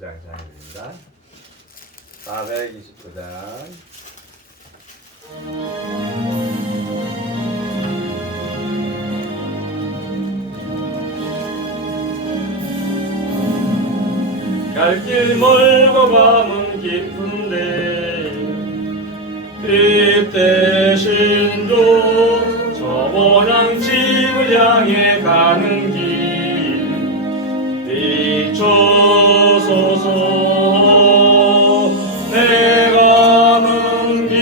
429장 장입니다. 429장. 갈 길 멀고 밤은 깊은데 빛 대신 주 저번향 집을 향해 가는 길 비춰소서. 내가 가는 길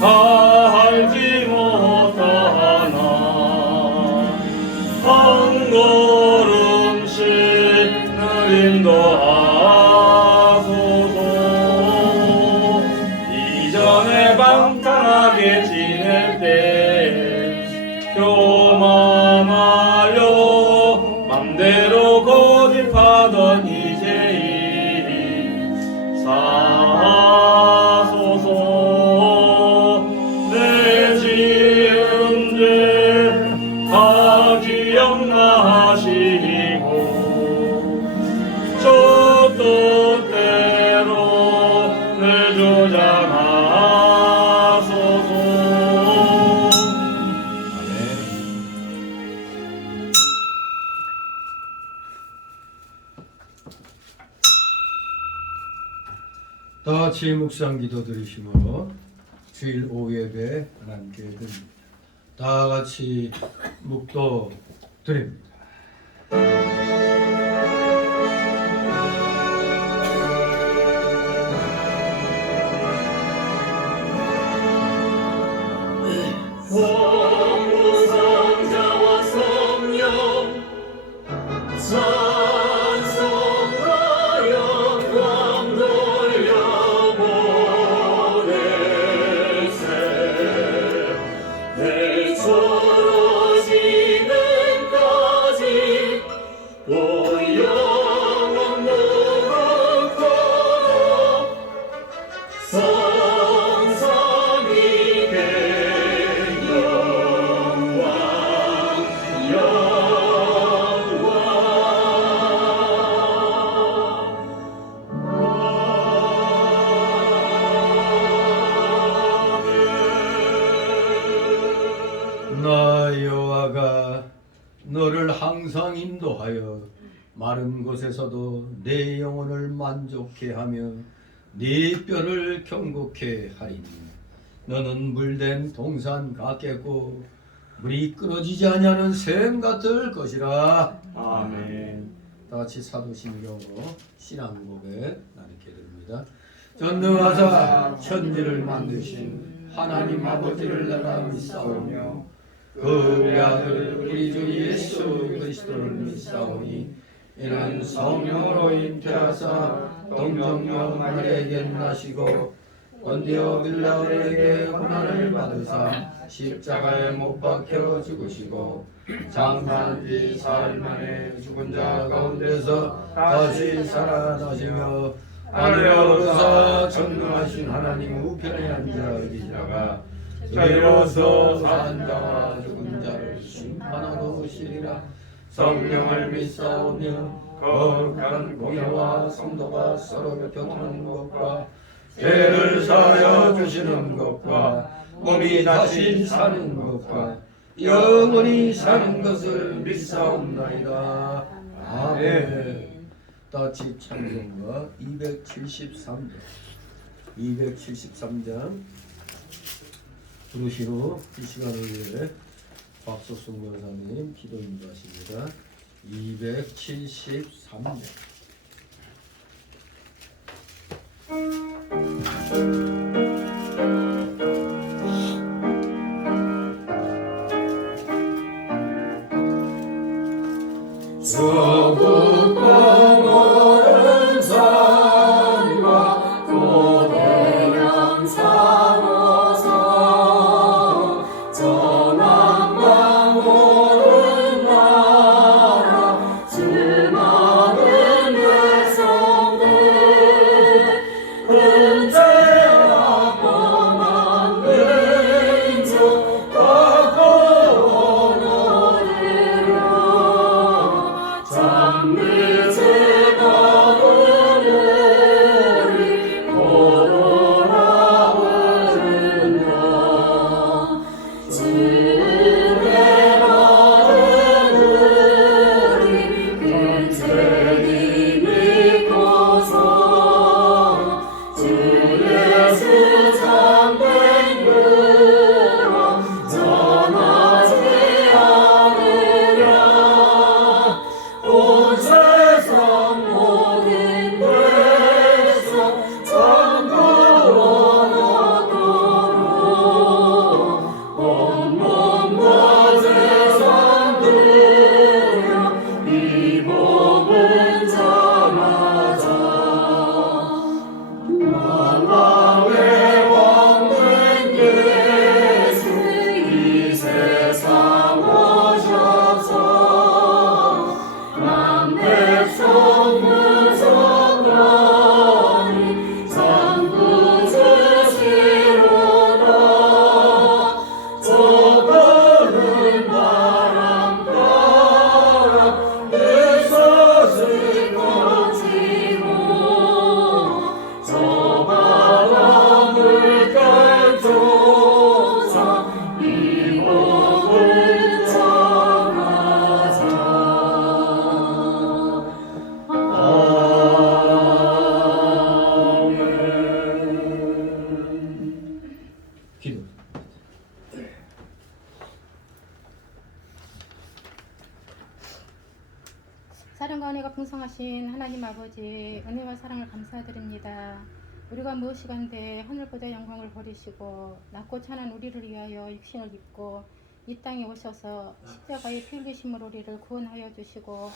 다 알지 못하나 한 걸음씩 늘 인도하소서. 이전에 방탕하게 지낼 때 교만하려 맘대로 고집하던 이제인 사소서. 내 지은 죄 다 기억나시고 저 뜻대로 늘 주장하소서. 다 같이 묵상 기도 드리심으로 주일 오후 예배 하나님께 드립니다. 다 같이 묵도 드립니다. 성부성자와 성령 찬송과 영광 돌려보내세. 내 초로지는까지 또 영원 무궁토록 성삼위께 나 여호와가 너를 항상 인도하여 마른 곳에서도 내 영혼을 만족해 하며 네 뼈를 경고케 하리니 너는 물된 동산 같겠고 물이 끊어지지 아니하는 샘 같을 것이라. 아멘. 다 같이 사도신경 신앙고백 나누게 됩니다. 전능하사 천지를 만드신 하나님 아버지를 나라 믿사오며 그 우리 아들 우리 주 예수 그리스도를 믿사오니 이는 성령으로 잉태하사 동정녀 마리아에게 나시고 본디오 빌라도에게 고난을 받으사 십자가에 못 박혀 죽으시고 장사한 지 사흘 만에 죽은 자 가운데서 다시 살아나시며 하늘에 오르사 전능하신 하나님 우편에 앉아 계시다가 저희로서 산 자와 죽은 자를 심판하러 오시리라. 성령을 믿사오며 거룩한 공예와 성도가 서로 교통하는 것과 죄를 사하여 주시는 것과 몸이 다시 사는 것과 영원히 사는 것을 믿사옵나이다. 아멘. 다같이 찬송가 273장 부르신 후 이 시간을 위해 박소승 권사님 기도 인도하십니다. 273장. 저국 오른 산과 고대양 산호서 저 남방 오른 나라 주 많은 백성들 은혜와 은혜가 풍성하신 하나님 아버지, 은혜와 사랑을 감사드립니다. 우리가 무엇이간데 하늘보다 영광을 버리시고 낮고 찬한 우리를 위하여 육신을 입고 이 땅에 오셔서 십자가의 피 흘리심으로 우리를 구원하여 주시고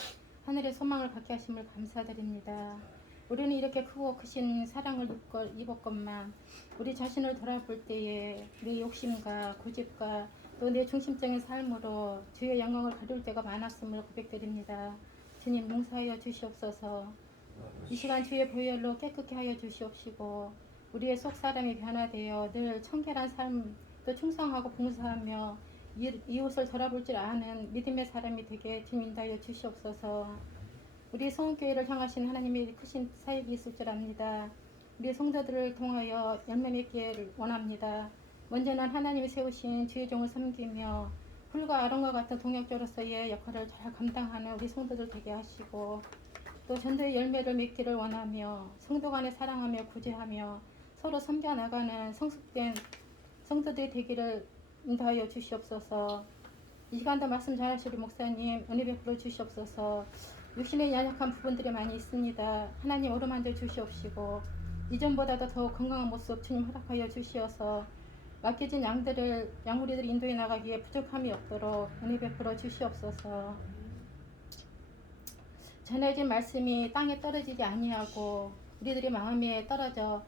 하늘의 소망을 갖게 하심을 감사드립니다. 우리는 이렇게 크고 크신 사랑을 입었건만 우리 자신을 돌아볼 때에 내 욕심과 고집과 또 내 중심적인 삶으로 주의 영광을 가릴 때가 많았음을 고백드립니다. 주님 용서하여 주시옵소서. 이 시간 주의 보혈로 깨끗게 하여 주시옵시고 우리의 속 사람이 변화되어 늘 청결한 삶 또 충성하고 봉사하며 이웃을 돌아볼 줄 아는 믿음의 사람이 되게 주님 인도하여 주시옵소서. 우리 성교회를 향하신 하나님의 크신 사역이 있을 줄 압니다. 우리 성도들을 통하여 열매 맺기를 원합니다. 먼저는 하나님이 세우신 주의 종을 섬기며 풀과 아론과 같은 동역자로서의 역할을 잘 감당하는 우리 성도들 되게 하시고 또 전도의 열매를 맺기를 원하며 성도 간에 사랑하며 구제하며 서로 섬겨나가는 성숙된 성도들이 되기를 인도하여 주시옵소서. 이 시간도 말씀 잘하시리 목사님 은혜 베풀어 주시옵소서. 육신에 연약한 부분들이 많이 있습니다. 하나님 어루만져 주시옵시고 이전보다도 더욱 건강한 모습 주님 허락하여 주시어서 맡겨진 양우리들을 인도해 나가기에 부족함이 없도록 은혜 베풀어 주시옵소서. 전해진 말씀이 땅에 떨어지지 아니하고 우리들의 마음에 떨어져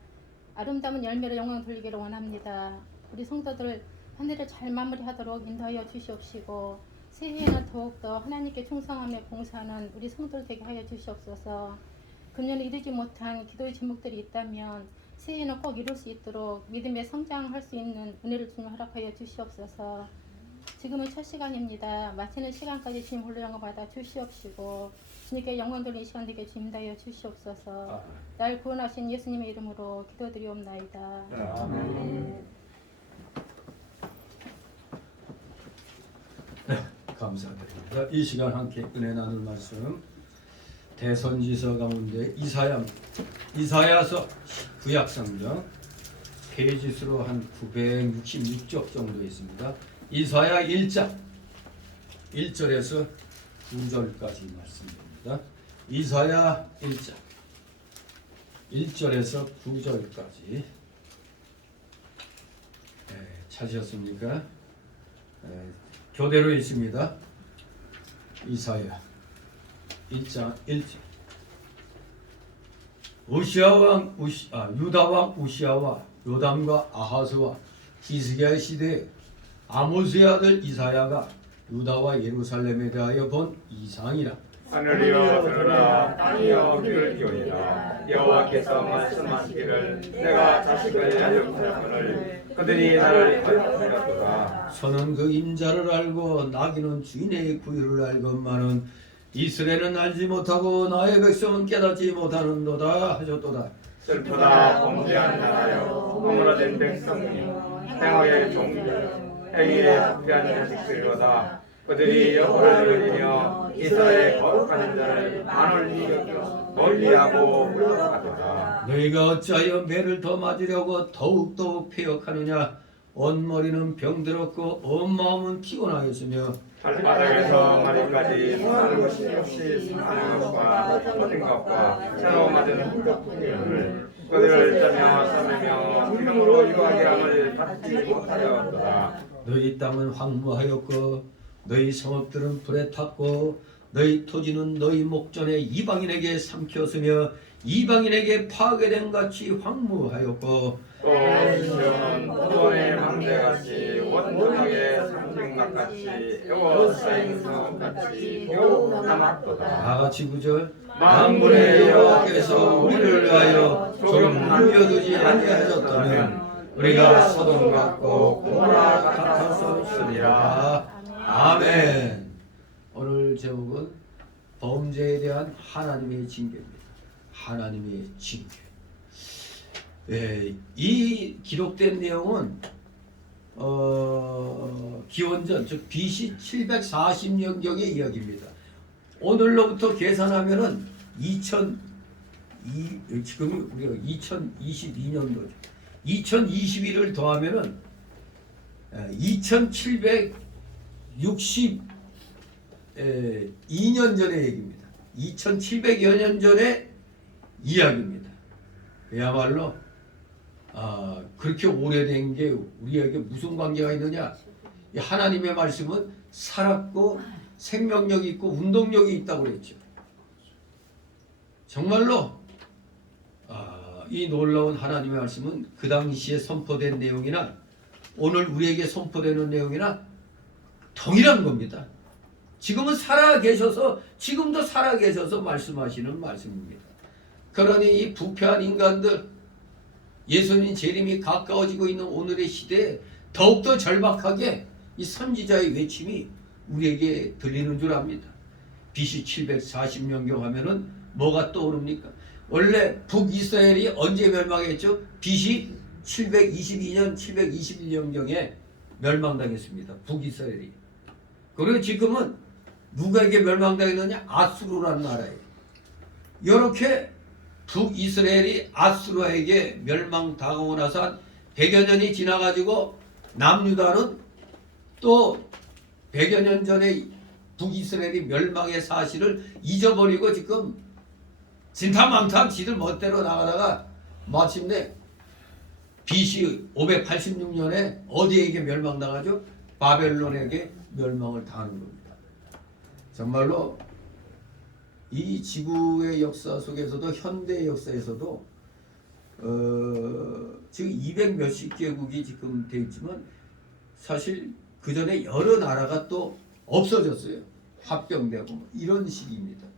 아름다운 열매로 영광 돌리기를 원합니다. 우리 성도들 한 해를 잘 마무리하도록 인도하여 주시옵시고 새해에는 더욱더 하나님께 충성하며 봉사하는 우리 성도들 되게 하여 주시옵소서. 금년에 이루지 못한 기도의 제목들이 있다면 새해에는 꼭 이룰 수 있도록 믿음에 성장할 수 있는 은혜를 주님 허락하여 주시옵소서. 지금은 첫 시간입니다. 마치는 시간까지 주님 홀로 영광 받아 주시옵시고 주님께 영광 돌리는 시간 되게 주님 다하여 주시옵소서. 날 구원하신 예수님의 이름으로 기도드리옵나이다. 아멘. 감사드립니다. 이 시간 함께 은혜 나눌 말씀 대선지서 가운데 이사야서 구약성경 페이지 수로 한 966쪽 정도 있습니다. 이사야 1장 1절에서 9절까지 말씀입니다. 이사야 1장 1절에서 9절까지 찾으셨습니까? 교대로 있습니다. 이사야 1장 1절 유다 왕 우시아와 요담과 아하스와 히스기야 시대에 아모스의 아들 이사야가 유다와 예루살렘에 대하여 본 이상이라. 하늘이여 들으라, 땅이여 귀를 기울이라. 여호와께서 말씀하시기를 내가 자식을 양육하였거늘 그들이 나를 버렸도다. 소는 그 임자를 알고 나귀는 주인의 구유를 알건만은 이스라엘은 알지 못하고 나의 백성은 깨닫지 못하는도다 하셨도다. 슬프다 범죄한 나라여, 허물어진 백성이여, 행어의 종들, 행위에 학대한 자식들이로다. 그들이 여호와를 잃으며 이스라엘의 거룩한 자를 만홀히 여겨 멀리하고 물러가도다. 너희가 어찌하여 매를 더 맞으려고 더욱더욱 패역하느냐. 온 머리는 병들었고 온 마음은 피곤하였으며 발바닥에서 머리까지 사는 것이 없이 상하는 것과 터진 것과 새로 맞은 흙덕분을 그들을 짜며 싸매며 기름으로 유하게 함을 받지 못하였도다. 너희 땅은 황무하였고 너희 성읍들은 불에 탔고 너희 토지는 너희 목전에 이방인에게 삼켰으며 이방인에게 파괴된 같이 황무하였고 또 시온은 포도원의 망대같이 원동하게 상징막같이 여호사인 성같이 겨우 남았도다. 다같이 9절 만군의 여호와께서 우리를 위하여 조금 남겨두지 아니하셨다면 우리가 소돔 같고 고모라 같았었으리라. 아멘. 오늘 제목은 범죄에 대한 하나님의 징계입니다. 하나님의 징계. 이 기록된 내용은 기원전 즉 BC 740년경의 이야기입니다. 오늘로부터 계산하면은 지금 우리가 2022년도죠. 2021을 더하면은 2762년 전의 얘기입니다. 2700여 년 전의 이야기입니다. 그야말로 그렇게 오래된 게 우리에게 무슨 관계가 있느냐? 이 하나님의 말씀은 살았고 생명력이 있고 운동력이 있다고 그랬죠. 정말로 이 놀라운 하나님의 말씀은 그 당시에 선포된 내용이나 오늘 우리에게 선포되는 내용이나 동일한 겁니다. 지금은 살아계셔서 지금도 살아계셔서 말씀하시는 말씀입니다. 그러니 이 부패한 인간들 예수님 재림이 가까워지고 있는 오늘의 시대에 더욱더 절박하게 이 선지자의 외침이 우리에게 들리는 줄 압니다. BC 740년경 하면은 뭐가 떠오릅니까? 원래 북이스라엘이 언제 멸망했죠? BC 722년 721년경에 멸망당했습니다. 북이스라엘이. 그리고 지금은 누구에게 멸망당했느냐? 아수르라는 나라예요. 이렇게 북이스라엘이 아수르에게 멸망당하고 나서 한 100여 년이 지나가지고 남유다는 또 100여 년 전에 북이스라엘이 멸망의 사실을 잊어버리고 지금 진탐망탐 지들 멋대로 나가다가 마침내 BC 586년에 어디에게 멸망당하죠? 바벨론에게 멸망을 당하는 겁니다. 정말로 이 지구의 역사 속에서도 현대의 역사에서도 지금 200 몇십 개국이 지금 되어 있지만 사실 그 전에 여러 나라가 또 없어졌어요. 합병되고 뭐 이런 식입니다.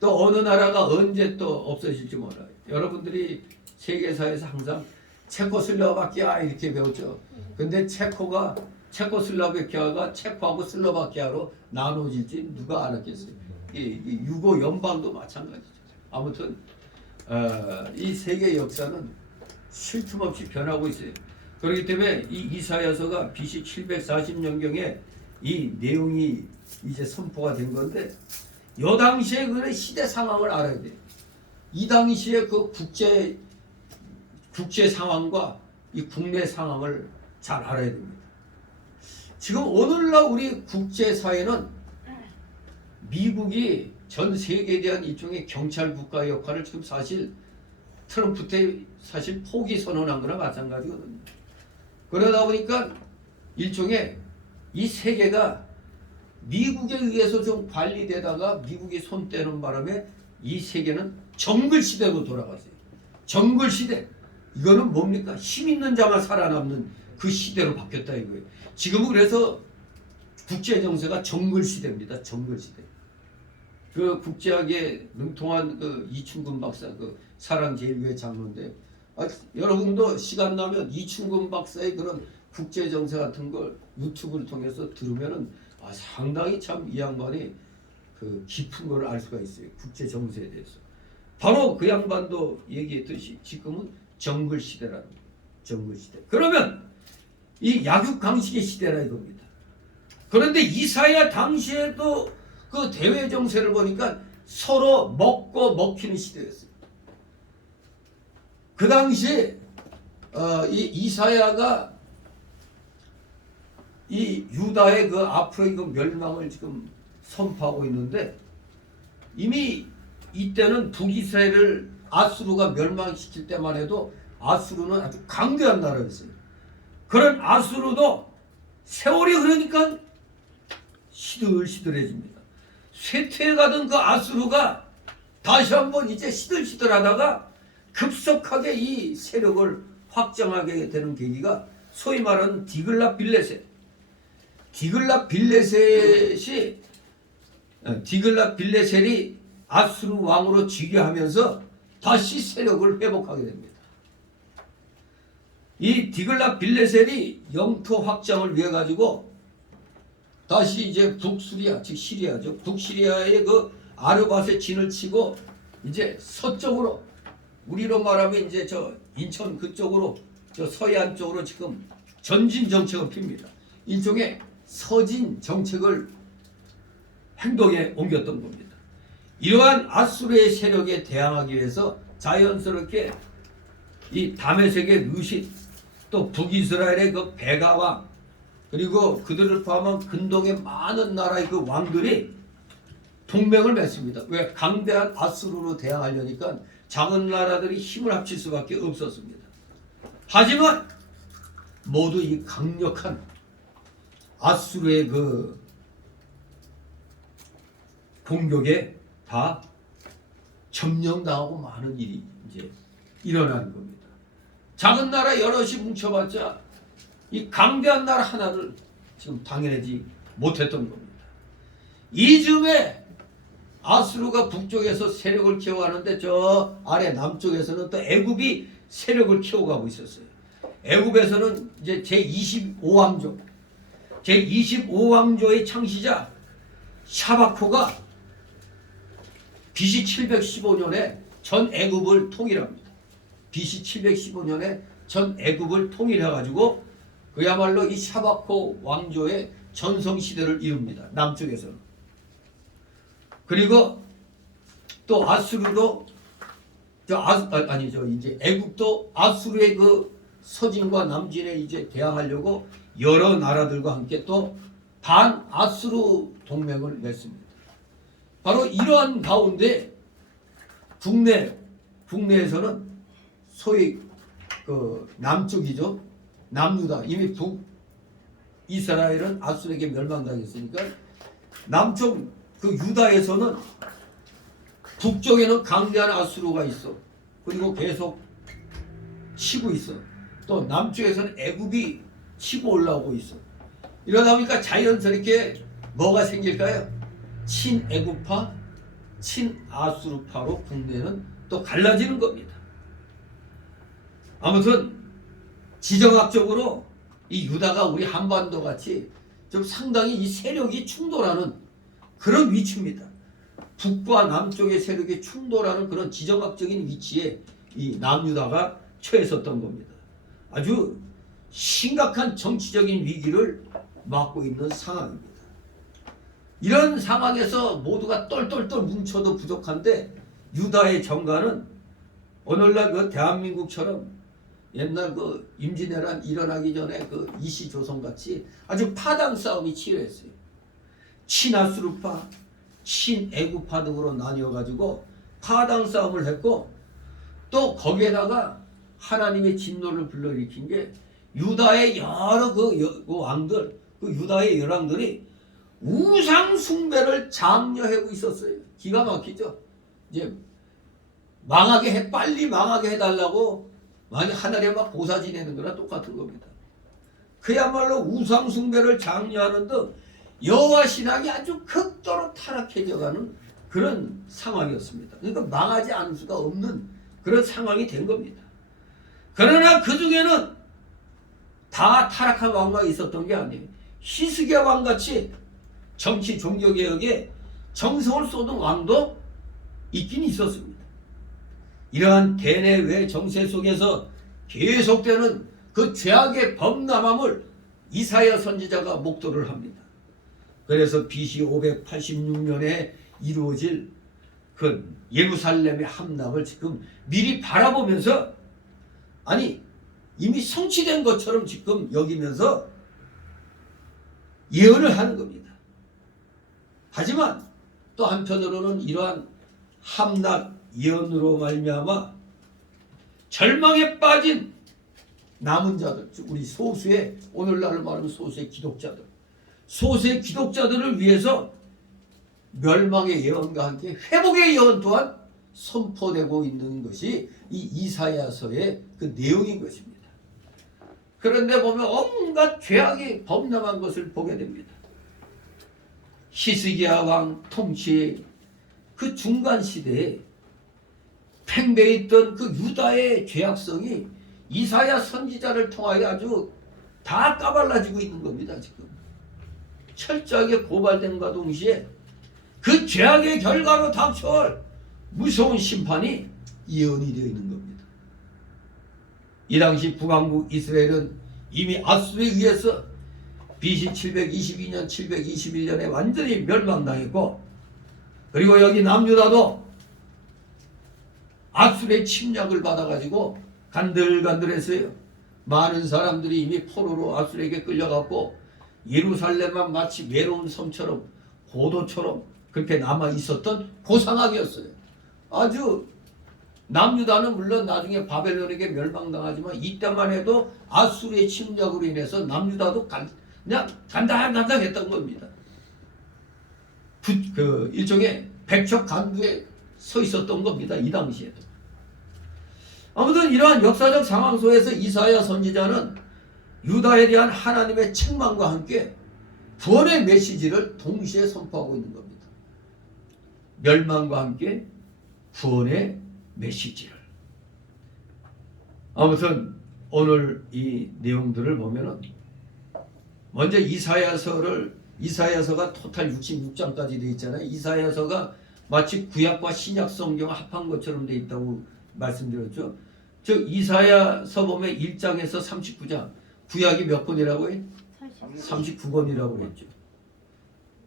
또 어느 나라가 언제 또 없어질지 몰라요. 여러분들이 세계사에서 항상 체코슬로바키아 이렇게 배웠죠. 근데 체코슬로바키아가 체코하고 슬로바키아로 나눠질지 누가 알았겠어요. 이 유고 연방도 마찬가지죠. 아무튼 이 세계 역사는 쉴 틈 없이 변하고 있어요. 그렇기 때문에 이 이사야서가 BC 740년경에 이 내용이 이제 선포가 된 건데 요 당시에 그 시대 상황을 알아야 돼요. 이 당시에 그 국제 상황과 이 국내 상황을 잘 알아야 됩니다. 지금 오늘날 우리 국제 사회는 미국이 전 세계에 대한 일종의 경찰 국가 역할을 지금 사실 트럼프 때 사실 포기 선언한 거나 마찬가지거든요. 그러다 보니까 일종의 이 세계가 미국에 의해서 좀 관리되다가 미국이 손 떼는 바람에 이 세계는 정글 시대로 돌아갔어요. 정글 시대. 이거는 뭡니까? 힘 있는 자만 살아남는 그 시대로 바뀌었다 이거예요. 지금은 그래서 국제 정세가 정글 시대입니다. 정글 시대. 그 국제학에 능통한 그 이충근 박사, 그 사랑제일교회 장로인데 여러분도 시간 나면 이충근 박사의 그런 국제 정세 같은 걸 유튜브를 통해서 들으면은 상당히 참 이 양반이 그 깊은 걸 알 수가 있어요. 국제 정세에 대해서. 바로 그 양반도 얘기했듯이 지금은 정글 시대라는 거예요. 정글 시대. 그러면 이 약육강식의 시대라 이겁니다. 그런데 이사야 당시에도 그 대외 정세를 보니까 서로 먹고 먹히는 시대였어요. 그 당시에 이 이사야가 이 유다의 그 앞으로의 그 멸망을 지금 선포하고 있는데 이미 이때는 북이스라엘을 아수르가 멸망시킬 때만 해도 아수르는 아주 강대한 나라였어요. 그런 아수르도 세월이 흐르니까 시들시들해집니다. 쇠퇴에 가던 그 아수르가 다시 한번 이제 시들시들하다가 급속하게 이 세력을 확장하게 되는 계기가 소위 말하는 디글랏 빌레셋이 아수르 왕으로 즉위하면서 다시 세력을 회복하게 됩니다. 이 디글랏 빌레셋이 영토 확장을 위해 가지고 다시 이제 북시리아, 즉 시리아죠. 북시리아의 그 아르밧에 진을 치고 이제 서쪽으로 우리로 말하면 이제 저 인천 그쪽으로 저 서해안 쪽으로 지금 전진 정책을 핍니다. 일종의 서진 정책을 행동에 옮겼던 겁니다. 이러한 아수르의 세력에 대항하기 위해서 자연스럽게 이 다메섹의 르싯 또 북이스라엘의 그 베가왕 그리고 그들을 포함한 근동의 많은 나라의 그 왕들이 동맹을 맺습니다. 왜? 강대한 아수르로 대항하려니까 작은 나라들이 힘을 합칠 수밖에 없었습니다. 하지만 모두 이 강력한 아수르의 그 공격에 다 점령당하고 많은 일이 이제 일어나는 겁니다. 작은 나라 여럿이 뭉쳐봤자 이 강대한 나라 하나를 지금 당해내지 못했던 겁니다. 이즈음에 아수르가 북쪽에서 세력을 키워가는데 저 아래 남쪽에서는 또 애굽이 세력을 키워가고 있었어요. 애굽에서는 이제 제25왕조의 창시자 샤바코가 BC 715년에 전 애굽을 통일합니다. BC 715년에 전 애굽을 통일해가지고 그야말로 이 샤바코 왕조의 전성시대를 이룹니다. 남쪽에서는. 그리고 또 아수르도 이제 애국도 아수르의 그 서진과 남진에 이제 대항하려고 여러 나라들과 함께 또 반아수르 동맹을 맺습니다. 바로 이러한 가운데 국내에서는 소위 그 남쪽이죠. 남유다. 이미 이스라엘은 아수르에게 멸망당했으니까 남쪽 그 유다에서는 북쪽에는 강대한 아수르가 있어. 그리고 계속 치고 있어. 또 남쪽에서는 애굽이 치고 올라오고 있어. 이러다 보니까 자연스럽게 뭐가 생길까요? 친애굽파, 친아수르파로 국내는 또 갈라지는 겁니다. 아무튼 지정학적으로 이 유다가 우리 한반도 같이 좀 상당히 이 세력이 충돌하는 그런 위치입니다. 북과 남쪽의 세력이 충돌하는 그런 지정학적인 위치에 이 남유다가 처했었던 겁니다. 아주 심각한 정치적인 위기를 맞고 있는 상황입니다. 이런 상황에서 모두가 똘똘똘 뭉쳐도 부족한데 유다의 정가는 오늘날 그 대한민국처럼 옛날 그 임진왜란 일어나기 전에 그 이시조선 같이 아주 파당 싸움이 치열했어요. 친아수르파, 친애굽파 등으로 나뉘어가지고 파당 싸움을 했고 또 거기에다가 하나님의 진노를 불러일으킨 게 유다의 여러 그 왕들, 그 유다의 열왕들이 우상 숭배를 장려하고 있었어요. 기가 막히죠. 이제 빨리 망하게 해달라고 많이 하늘에 막 보사 지내는 거랑 똑같은 겁니다. 그야말로 우상 숭배를 장려하는 등 여호와 신앙이 아주 극도로 타락해져가는 그런 상황이었습니다. 그러니까 망하지 않을 수가 없는 그런 상황이 된 겁니다. 그러나 그 중에는 다 타락한 왕만 있었던 게 아니에요. 히스기야 왕같이 정치 종교개혁에 정성을 쏟은 왕도 있긴 있었습니다. 이러한 대내외 정세 속에서 계속되는 그 죄악의 범람함을 이사야 선지자가 목도를 합니다. 그래서 BC 586년에 이루어질 그 예루살렘의 함락을 지금 미리 바라보면서 아니 이미 성취된 것처럼 지금 여기면서 예언을 하는 겁니다. 하지만 또 한편으로는 이러한 함락 예언으로 말미암아 절망에 빠진 남은 자들, 우리 소수의 오늘날 말하면 소수의 기독자들을 위해서 멸망의 예언과 함께 회복의 예언 또한 선포되고 있는 것이 이 이사야서의 그 내용인 것입니다. 그런데 보면 온갖 죄악이 범람한 것을 보게 됩니다. 히스기야 왕 통치의 그 중간 시대에 팽배해 있던 그 유다의 죄악성이 이사야 선지자를 통하여 아주 다 까발라지고 있는 겁니다. 지금 철저하게 고발됨과 동시에 그 죄악의 결과로 닥쳐올 무서운 심판이 예언이 되어 있는 겁니다. 이 당시 북왕국 이스라엘은 이미 아수르에 의해서 BC 722년, 721년에 완전히 멸망당했고, 그리고 여기 남유다도 아수르의 침략을 받아가지고 간들간들했어요. 많은 사람들이 이미 포로로 아수르에게 끌려갔고 예루살렘만 마치 외로운 섬처럼 고도처럼 그렇게 남아 있었던 그 상황이었어요. 아주 남유다는 물론 나중에 바벨론에게 멸망당하지만 이때만 해도 아수르의 침략으로 인해서 남유다도 그냥 간당간당했던 겁니다. 그 일종의 백척 간부에 서 있었던 겁니다. 이 당시에도. 아무튼 이러한 역사적 상황 속에서 이사야 선지자는 유다에 대한 하나님의 책망과 함께 구원의 메시지를 동시에 선포하고 있는 겁니다. 멸망과 함께 구원의 메시지를. 아무튼 오늘 이 내용들을 보면은 먼저 이사야서가 토탈 66장까지 되어 있잖아요. 이사야서가 마치 구약과 신약 성경 합한 것처럼 되어 있다고 말씀드렸죠. 즉 이사야서 보면 1장에서 39장 구약이 몇 권이라고요? 39권이라고 그랬죠.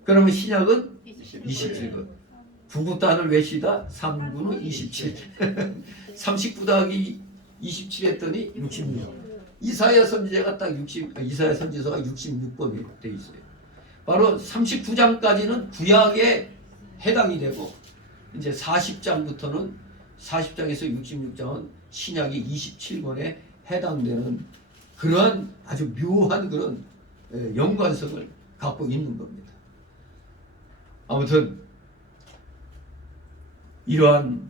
그러면 신약은 27권. 9구 단을 외시다 3구는 27. 39 더하기 27 했더니 66. 이사야 선지자가 딱 이사야 선지서가 66권이 되어 있어요. 바로 39장까지는 구약에 해당이 되고 이제 40장부터는 40장에서 66장은 신약이 27권에 해당되는 그러한 아주 묘한 그런 연관성을 갖고 있는 겁니다. 아무튼 이러한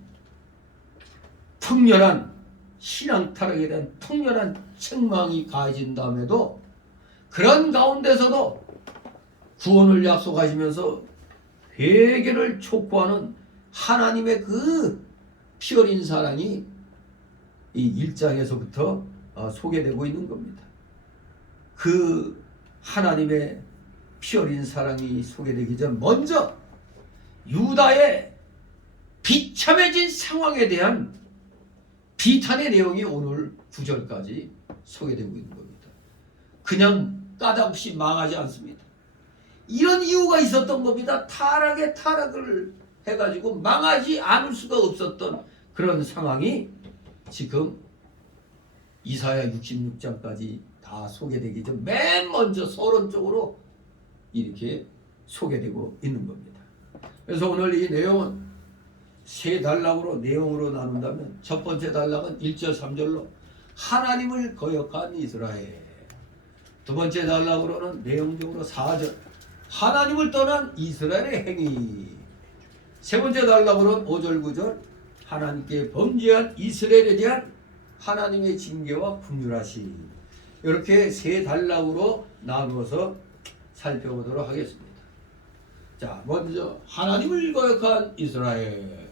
통렬한 신앙 타락에 대한 통렬한 책망이 가해진 다음에도 그런 가운데서도 구원을 약속하시면서 회개를 촉구하는 하나님의 그 피 어린 사랑이 이 1장에서부터 소개되고 있는 겁니다. 그 하나님의 피 어린 사랑이 소개되기 전 먼저 유다의 비참해진 상황에 대한 비탄의 내용이 오늘 9절까지 소개되고 있는 겁니다. 그냥 까닭없이 망하지 않습니다. 이런 이유가 있었던 겁니다. 타락을 해가지고 망하지 않을 수가 없었던 그런 상황이 지금 이사야 66장까지 다 소개되기 전 맨 먼저 서론적으로 이렇게 소개되고 있는 겁니다. 그래서 오늘 이 내용은 세 단락으로 내용으로 나눈다면 첫 번째 단락은 1절 3절로 하나님을 거역한 이스라엘, 두 번째 단락으로는 내용적으로 4절 하나님을 떠난 이스라엘의 행위, 세 번째 단락으로는 5절 9절 하나님께 범죄한 이스라엘에 대한 하나님의 징계와 긍휼하심, 이렇게 세 단락으로 나누어서 살펴보도록 하겠습니다. 자, 먼저 하나님을 거역한 이스라엘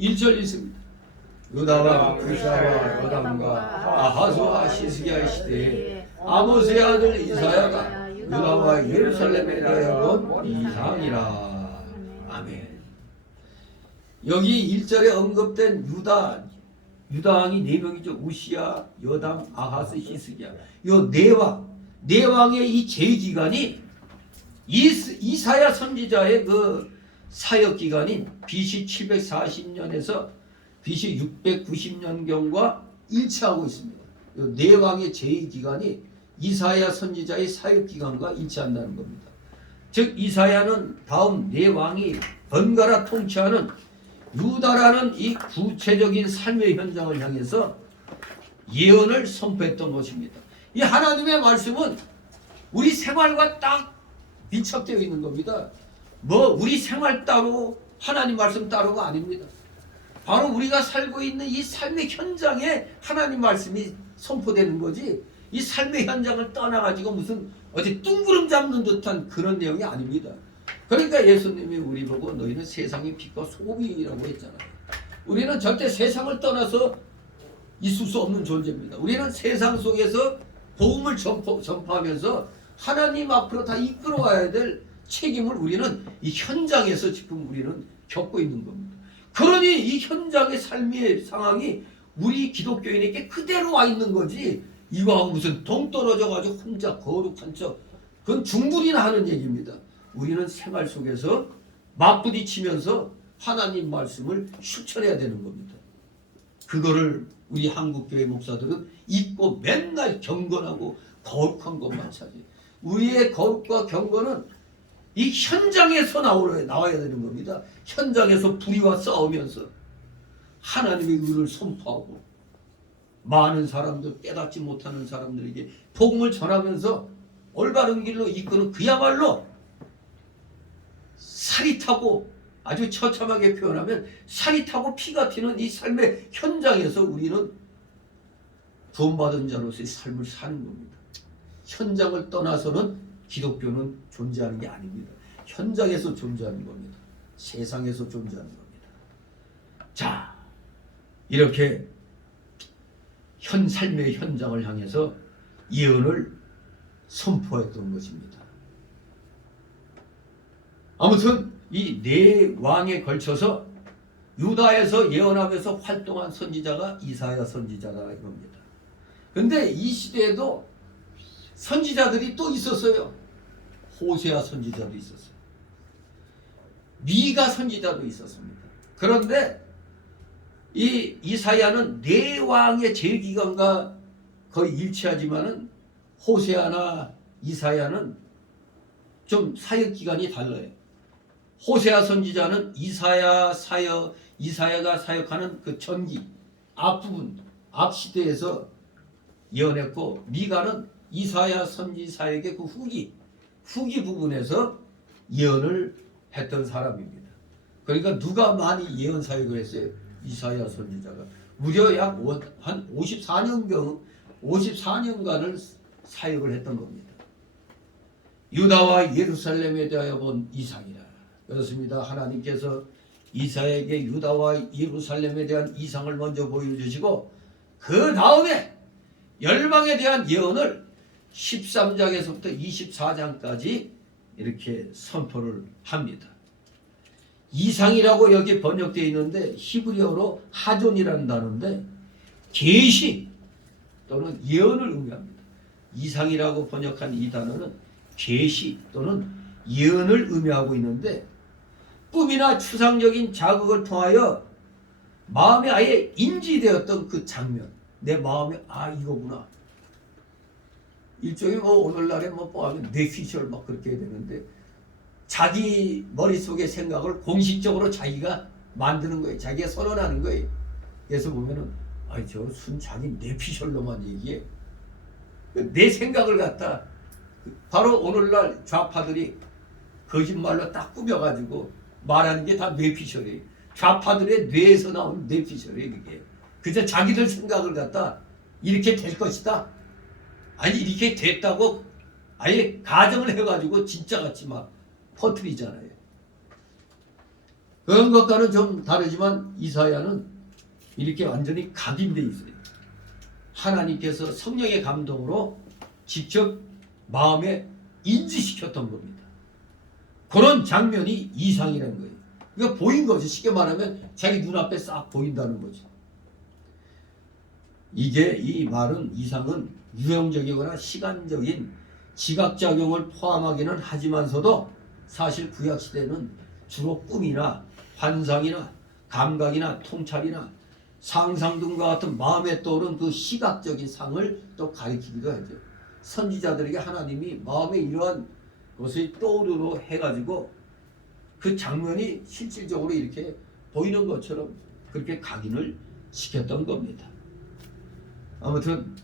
1절 있습니다. 유다와 부사와 요담과 아하스와 시스기야의 시대에 아모스의 아들 이사야가 유다와 예루살렘에 대하여 본 이상이라. 아멘. 여기 1절에 언급된 유다 왕이 4명이죠. 우시야, 여담, 아하스, 히스기야. 요 네 왕의 이 제기간이 이사야 선지자의 그 사역 기간인 BC 740년에서 BC 690년경과 일치하고 있습니다. 요 네 왕의 제의 기간이 이사야 선지자의 사역 기간과 일치한다는 겁니다. 즉 이사야는 다음 네 왕이 번갈아 통치하는 유다라는 이 구체적인 삶의 현장을 향해서 예언을 선포했던 것입니다. 이 하나님의 말씀은 우리 생활과 딱 밀착되어 있는 겁니다. 우리 생활 따로 하나님 말씀 따로가 아닙니다. 바로 우리가 살고 있는 이 삶의 현장에 하나님 말씀이 선포되는 거지, 이 삶의 현장을 떠나가지고 무슨 어디 뚱구름 잡는 듯한 그런 내용이 아닙니다. 그러니까 예수님이 우리 보고 너희는 세상의 빛과 소금이라고 했잖아요. 우리는 절대 세상을 떠나서 있을 수 없는 존재입니다. 우리는 세상 속에서 복음을 전파하면서 하나님 앞으로 다 이끌어와야 될 책임을 우리는 이 현장에서 지금 우리는 겪고 있는 겁니다. 그러니 이 현장의 삶의 상황이 우리 기독교인에게 그대로 와 있는 거지, 이거하고 무슨 동떨어져 가지고 혼자 거룩한 척, 그건 중불이나 하는 얘기입니다. 우리는 생활 속에서 맞부딪히면서 하나님 말씀을 실천해야 되는 겁니다. 그거를 우리 한국교회 목사들은 잊고 맨날 경건하고 거룩한 것만 찾아요. 우리의 거룩과 경건은 이 현장에서 나와야 되는 겁니다. 현장에서 불의와 싸우면서 하나님의 의를 선포하고 많은 사람들, 깨닫지 못하는 사람들에게 복음을 전하면서 올바른 길로 이끄는 그야말로 살이 타고, 아주 처참하게 표현하면 살이 타고 피가 튀는 이 삶의 현장에서 우리는 구원받은 자로서의 삶을 사는 겁니다. 현장을 떠나서는 기독교는 존재하는 게 아닙니다. 현장에서 존재하는 겁니다. 세상에서 존재하는 겁니다. 자, 이렇게 삶의 현장을 향해서 예언을 선포했던 것입니다. 아무튼 이 네 왕에 걸쳐서 유다에서 예언하면서 활동한 선지자가 이사야 선지자다 이겁니다. 근데 이 시대에도 선지자들이 또 있었어요. 호세아 선지자도 있었어요. 미가 선지자도 있었습니다. 그런데 이 이사야는 네 왕의 재기관과 거의 일치하지만은 호세아나 이사야는 좀 사역 기간이 달라요. 호세아 선지자는 이사야가 사역하는 그 전기 앞부분, 앞 시대에서 예언했고, 미가는 이사야 선지사역의 그 후기 부분에서 예언을 했던 사람입니다. 그러니까 누가 많이 예언 사역을 했어요? 이사야 선지자가 무려 약 한 54년간을 사역을 했던 겁니다. 유다와 예루살렘에 대하여 본 이상이라. 그렇습니다. 하나님께서 이사야에게 유다와 예루살렘에 대한 이상을 먼저 보여주시고 그 다음에 열방에 대한 예언을 13장에서부터 24장까지 이렇게 선포를 합니다. 이상이라고 여기 번역되어 있는데 히브리어로 하존이라는 단어인데 계시 또는 예언을 의미합니다. 이상이라고 번역한 이 단어는 계시 또는 예언을 의미하고 있는데, 꿈이나 추상적인 자극을 통하여 마음에 아예 인지되었던 그 장면, 내 마음에 이거구나. 일종의 오늘날에 뽀하면 뇌피셜 그렇게 해야 되는데, 자기 머릿속의 생각을 공식적으로 자기가 만드는 거예요. 자기가 선언하는 거예요. 그래서 보면은 저 순 자기 뇌피셜로만 얘기해. 내 생각을 갖다 바로 오늘날 좌파들이 거짓말로 딱 꾸며가지고 말하는 게 다 뇌피셜이에요. 좌파들의 뇌에서 나온 뇌피셜이에요. 그게 그저 자기들 생각을 갖다 이렇게 될 것이다, 아니 이렇게 됐다고 아예 가정을 해가지고 진짜같이 막 퍼뜨리잖아요. 그런 것과는 좀 다르지만 이사야는 이렇게 완전히 각인돼 있어요. 하나님께서 성령의 감동으로 직접 마음에 인지시켰던 겁니다. 그런 장면이 이상이라는 거예요. 그러니까 보인 거죠. 쉽게 말하면 자기 눈앞에 싹 보인다는 거죠. 이 말은 이상은 유형적이거나 시간적인 지각작용을 포함하기는 하지만서도 사실 구약시대는 주로 꿈이나 환상이나 감각이나 통찰이나 상상 등과 같은 마음에 떠오른 그 시각적인 상을 또 가리키기도 하죠. 선지자들에게 하나님이 마음에 이러한 것을 떠오르로 해가지고 그 장면이 실질적으로 이렇게 보이는 것처럼 그렇게 각인을 시켰던 겁니다. 아무튼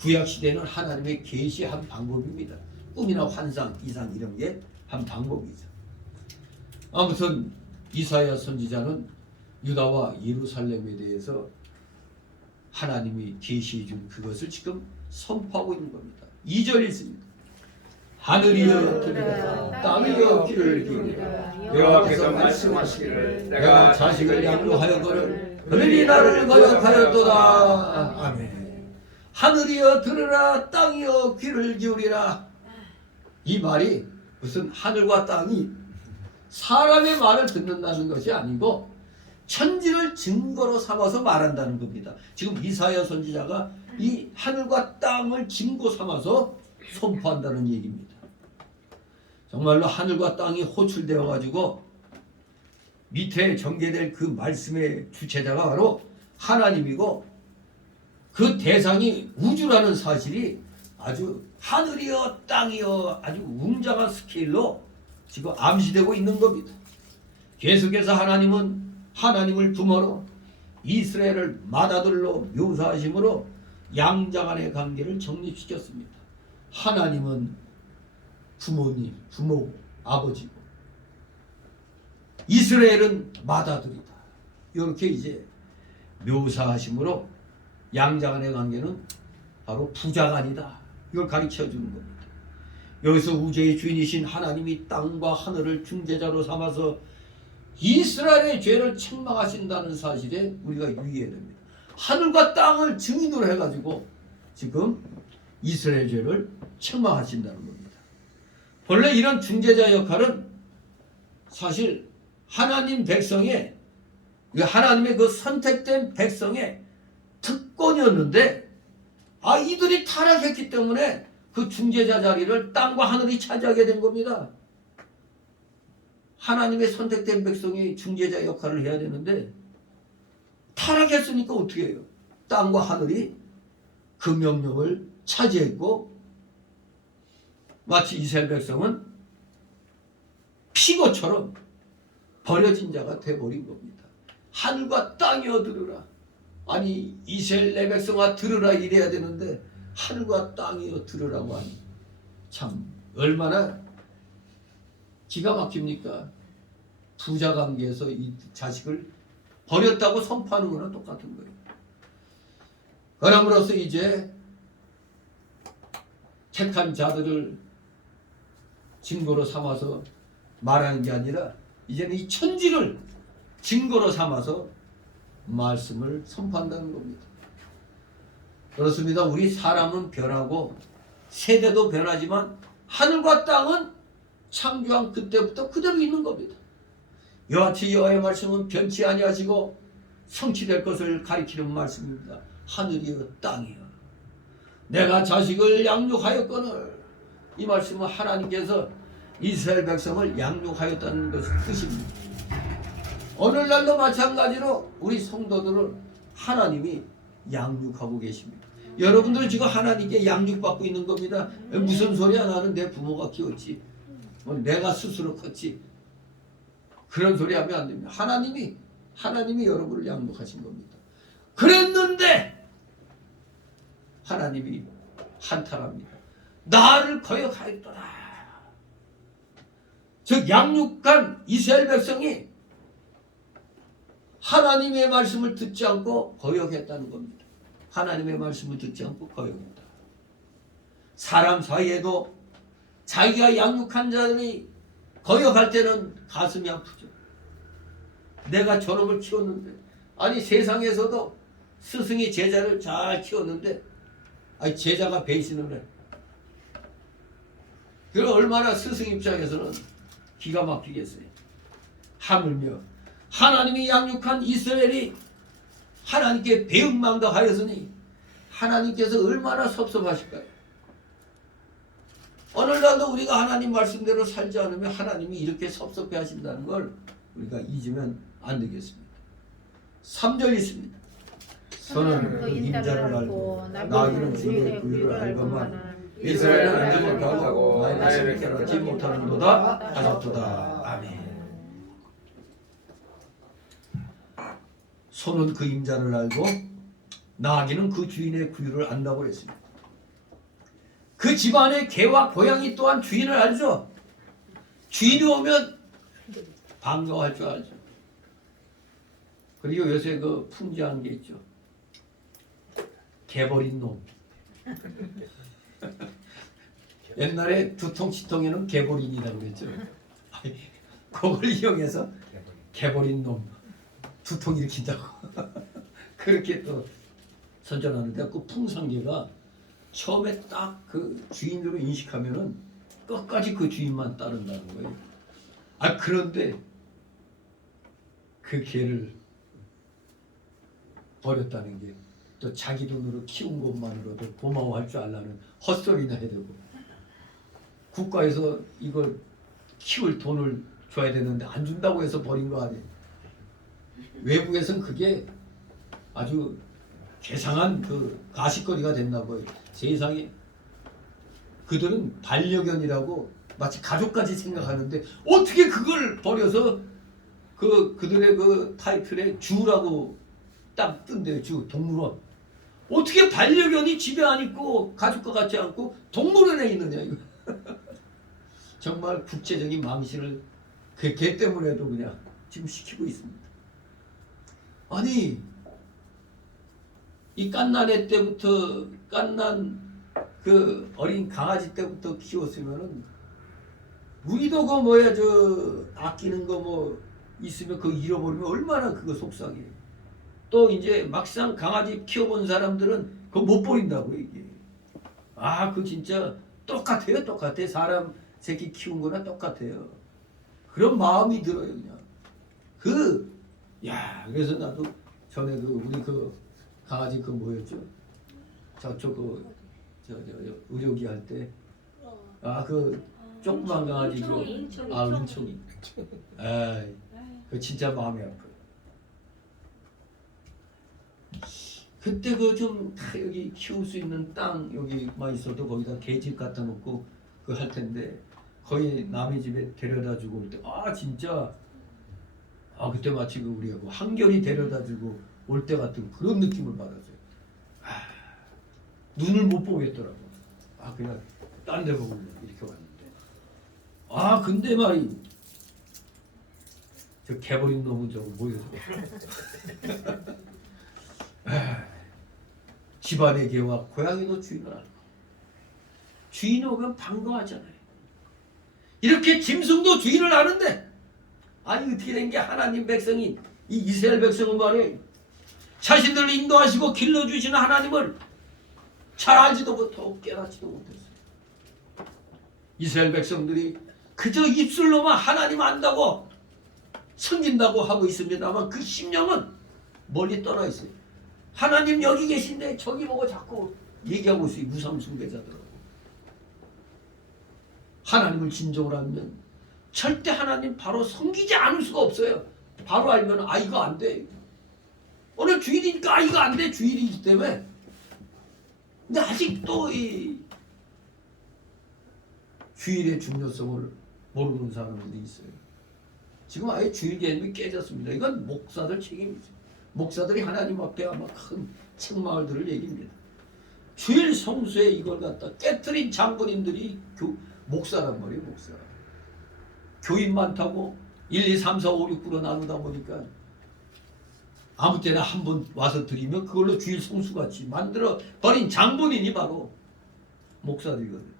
구약시대는 하나님의 계시한 방법입니다. 꿈이나 환상, 이상 이런 게 한 방법이죠. 아무튼 이사야 선지자는 유다와 예루살렘에 대해서 하나님이 계시해 준 그것을 지금 선포하고 있는 겁니다. 2절 있습니다. 하늘이여 들으라, 땅이여 귀를 기울이라. 여호와께서 말씀하시기를 내가 자식을 양육하여거늘 그들이 나를 거역하였도다. 아멘. 하늘이여 들으라, 땅이여 귀를 기울이라. 이 말이 무슨 하늘과 땅이 사람의 말을 듣는다는 것이 아니고 천지를 증거로 삼아서 말한다는 겁니다. 지금 이사야 선지자가 이 하늘과 땅을 증거 삼아서 선포한다는 얘기입니다. 정말로 하늘과 땅이 호출되어 가지고 밑에 전개될 그 말씀의 주체자가 바로 하나님이고, 그 대상이 우주라는 사실이 아주 하늘이여 땅이여 아주 웅장한 스케일로 지금 암시되고 있는 겁니다. 계속해서 하나님은 하나님을 부모로 이스라엘을 맏아들로 묘사하심으로 양자 간의 관계를 정립시켰습니다. 하나님은 부모님, 부모, 아버지고 이스라엘은 맏아들이다. 이렇게 이제 묘사하심으로 양자 간의 관계는 바로 부자간이다. 이걸 가르쳐 주는 겁니다. 여기서 우주의 주인이신 하나님이 땅과 하늘을 중재자로 삼아서 이스라엘의 죄를 책망하신다는 사실에 우리가 유의해야 됩니다. 하늘과 땅을 증인으로 해가지고 지금 이스라엘 죄를 책망하신다는 겁니다. 본래 이런 중재자 역할은 사실 하나님 백성의 하나님의 그 선택된 백성의 특권이었는데 이들이 타락했기 때문에 그 중재자 자리를 땅과 하늘이 차지하게 된 겁니다. 하나님의 선택된 백성이 중재자 역할을 해야 되는데 타락했으니까 어떻게 해요? 땅과 하늘이 그 명령을 차지했고 마치 이스라엘 백성은 피고처럼 버려진 자가 돼버린 겁니다. 하늘과 땅이여 들으라. 아니 이스라엘 내 백성아 들으라 이래야 되는데 하늘과 땅이여 들으라고 하니 참 얼마나 기가 막힙니까? 부자 관계에서 이 자식을 버렸다고 선포하는 거랑 똑같은 거예요. 그럼으로써 이제 택한 자들을 증거로 삼아서 말하는 게 아니라 이제는 이 천지를 증거로 삼아서 말씀을 선포한다는 겁니다. 그렇습니다. 우리 사람은 변하고 세대도 변하지만 하늘과 땅은 창조한 그때부터 그대로 있는 겁니다. 여하치 여호와의 말씀은 변치 아니하시고 성취될 것을 가리키는 말씀입니다. 하늘이여 땅이여 내가 자식을 양육하였거늘. 이 말씀은 하나님께서 이스라엘 백성을 양육하였다는 것의 뜻입니다. 오늘날도 마찬가지로 우리 성도들을 하나님이 양육하고 계십니다. 여러분들 지금 하나님께 양육받고 있는 겁니다. 무슨 소리야, 나는 내 부모가 키웠지, 내가 스스로 컸지, 그런 소리 하면 안 됩니다. 하나님이 여러분을 양육하신 겁니다. 그랬는데 하나님이 한탄합니다. 나를 거역하였더라. 즉 양육한 이스라엘 백성이 하나님의 말씀을 듣지 않고 거역했다는 겁니다. 하나님의 말씀을 듣지 않고 거역했다. 사람 사이에도 자기가 양육한 자들이 거역할 때는 가슴이 아프죠. 내가 저놈을 키웠는데, 아니 세상에서도 스승이 제자를 잘 키웠는데 제자가 배신을 해. 그럼 얼마나 스승 입장에서는 기가 막히겠어요. 하물며 하나님이 양육한 이스라엘이 하나님께 배은망덕하였으니 하나님께서 얼마나 섭섭하실까요? 오늘날도 우리가 하나님 말씀대로 살지 않으면 하나님이 이렇게 섭섭해 하신다는 걸 우리가 잊으면 안 되겠습니다. 3절 있습니다. 선은 그 임자를 알고 나귀는 주의 구유를 알고만 이스라엘은 알지 못하고 나의 백성을 알지 못하는도다 하셨도다. 아멘. 소는 그 임자를 알고 나귀는 그 주인의 구유를 안다고 했습니다. 그 집안의 개와 고양이 또한 주인을 알죠. 주인이 오면 반가워할 줄 알죠. 그리고 요새 그 풍자한 게 있죠. 개버린 놈. 옛날에 두통치통에는 개버린이라고 그랬죠. 그걸 이용해서 개버린 놈, 두통 일으킨다고 그렇게 또 선전하는데, 그 풍산개가 처음에 딱 그 주인으로 인식하면은 끝까지 그 주인만 따른다는 거예요. 그런데 그 개를 버렸다는 게 또 자기 돈으로 키운 것만으로도 고마워할 줄 알라는 헛소리나 해야 되고, 국가에서 이걸 키울 돈을 줘야 되는데 안 준다고 해서 버린 거 아니에요. 외국에서는 그게 아주 괴상한 그 가십거리가 됐나 봐요. 세상에 그들은 반려견이라고 마치 가족까지 생각하는데 어떻게 그걸 버려서 그들의 그 타이틀에 주라고 딱 뜬대요. 주 동물원. 어떻게 반려견이 집에 안 있고 가족과 같지 않고 동물원에 있느냐 이거. 정말 국제적인 망신을 그 개 때문에도 그냥 지금 시키고 있습니다. 아니 이 갓난애 때부터 갓난 그 어린 강아지 때부터 키웠으면은 우리도 그 뭐야 저 아끼는 거 뭐 있으면 그거 잃어버리면 얼마나 그거 속상해. 또 이제 막상 강아지 키워본 사람들은 그거 못 버린다고 이게. 아 그 진짜 똑같아요. 똑같아. 사람 새끼 키운 거나 똑같아요. 그런 마음이 들어요 그냥. 그래서 나도 전에 우리 강아지 뭐였죠? 저쪽 의료기 할 때 조그만 강아지 은총이. 그 진짜 마음이 아파요. 그때 좀 여기 키울 수 있는 땅 여기만 있어도 거기다 개집 갖다 놓고 할 텐데 거의 남의 집에 데려다 주고 올 때 진짜 그때 마치 우리가 한결이 데려다 주고 올 때 같은 그런 느낌을 받았어요. 눈을 못 보겠더라고. 그냥 딴 데 보고 이렇게 왔는데 근데 말이 저 개버린 놈은 저거 뭐예요? 집안의 개와 고양이도 주인을 알고 주인 오면 반가워하잖아요. 이렇게 짐승도 주인을 아는데 어떻게 된 게 하나님 백성인 이 이스라엘 백성은 말이에요. 자신들을 인도하시고 길러주시는 하나님을 잘 알지도 못하고 깨닫지도 못했어요. 이스라엘 백성들이 그저 입술로만 하나님 안다고 섬긴다고 하고 있습니다만 그 심령은 멀리 떠나 있어요. 하나님 여기 계신데 저기 보고 자꾸 얘기하고 있어요. 무상숭배자들하고. 하나님을 진정을 하면 절대 하나님 바로 섬기지 않을 수가 없어요. 바로 알면 이거 안 돼. 오늘 주일이니까 이거 안 돼. 주일이기 때문에. 근데 아직도 이 주일의 중요성을 모르는 사람들이 있어요. 지금 아예 주일 개념이 깨졌습니다. 이건 목사들 책임이죠. 목사들이 하나님 앞에 아마 큰 책망을 들을 얘기입니다. 주일 성수에 이걸 갖다 깨트린 장본인들이 목사란 말이에요. 목사. 교인 많다고 1, 2, 3, 4, 5, 6, 9로 나누다 보니까 아무 때나 한 번 와서 드리면 그걸로 주일 성수같이 만들어 버린 장본인이 바로 목사들이거든요.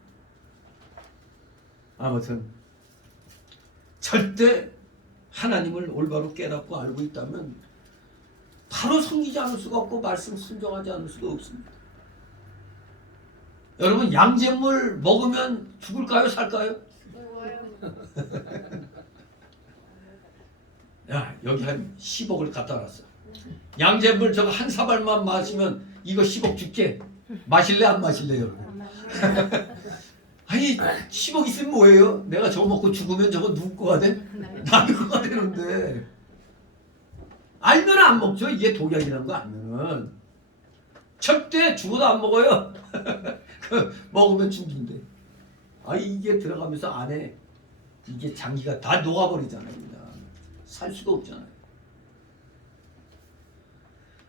아무튼 절대 하나님을 올바로 깨닫고 알고 있다면 바로 섬기지 않을 수가 없고 말씀 순종하지 않을 수가 없습니다. 여러분 양잿물 먹으면 죽을까요? 살까요? 야 여기 한 10억을 갖다 놨어. 양잿물 저거 한 사발만 마시면 이거 10억 줄게. 마실래 안 마실래 여러분? 아니 10억 있으면 뭐예요? 내가 저거 먹고 죽으면 저거 누구 거가 돼? 남의 거가 되는데 알면 안 먹죠. 이게 독약이라는 거 알면은 절대 죽어도 안 먹어요. 먹으면 죽는데 이게 들어가면서 안에 이게 장기가 다 녹아버리잖아요. 그냥 살 수가 없잖아요.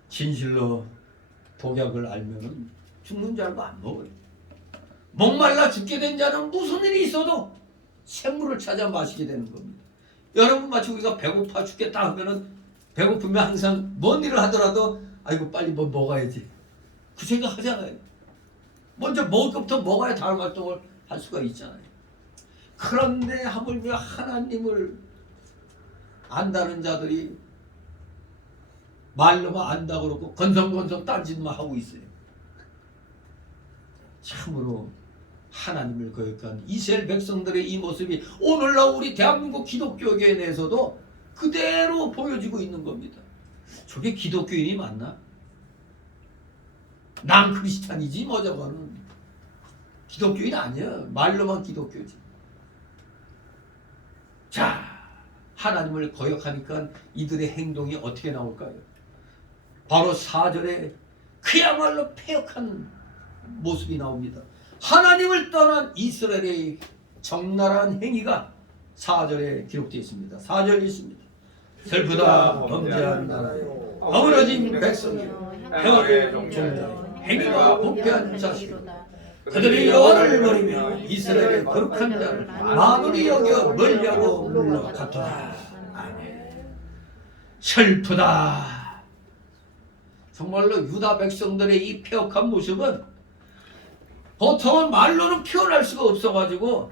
진실로 독약을 알면은 죽는 줄 알고 안 먹어요. 목말라 죽게 된 자는 무슨 일이 있어도 샘물을 찾아 마시게 되는 겁니다. 여러분 마치 우리가 배고파 죽겠다 하면은 배고프면 항상 뭔 일을 하더라도 빨리 뭐 먹어야지 그 생각 하잖아요. 먼저 먹을 것부터 먹어야 다음 활동을 할 수가 있잖아요. 그런데 하물며 하나님을 안다는 자들이 말로만 안다고 그러고 건성건성 딴짓만 하고 있어요. 참으로 하나님을 거역한 이스라엘 백성들의 이 모습이 오늘날 우리 대한민국 기독교계에 내에서도 그대로 보여지고 있는 겁니다. 저게 기독교인이 맞나? 난 크리스찬이지 뭐 저거는. 기독교인 아니야. 말로만 기독교지. 자, 하나님을 거역하니까 이들의 행동이 어떻게 나올까요? 바로 4절에 그야말로 패역한 모습이 나옵니다. 하나님을 떠난 이스라엘의 적나라한 행위가 4절에 기록되어 있습니다. 4절 있습니다. 슬프다 범죄한 나라 어그러진 백성이요 행악의 종자여 행위가 부패한 자식 그들이 여호와를 버리며 이스라엘의 거룩한 자를 마무리 여겨 멀리하고 물러갔도다. 아멘. 슬프다. 정말로 유다 백성들의 이 폐역한 모습은 보통은 말로는 표현할 수가 없어가지고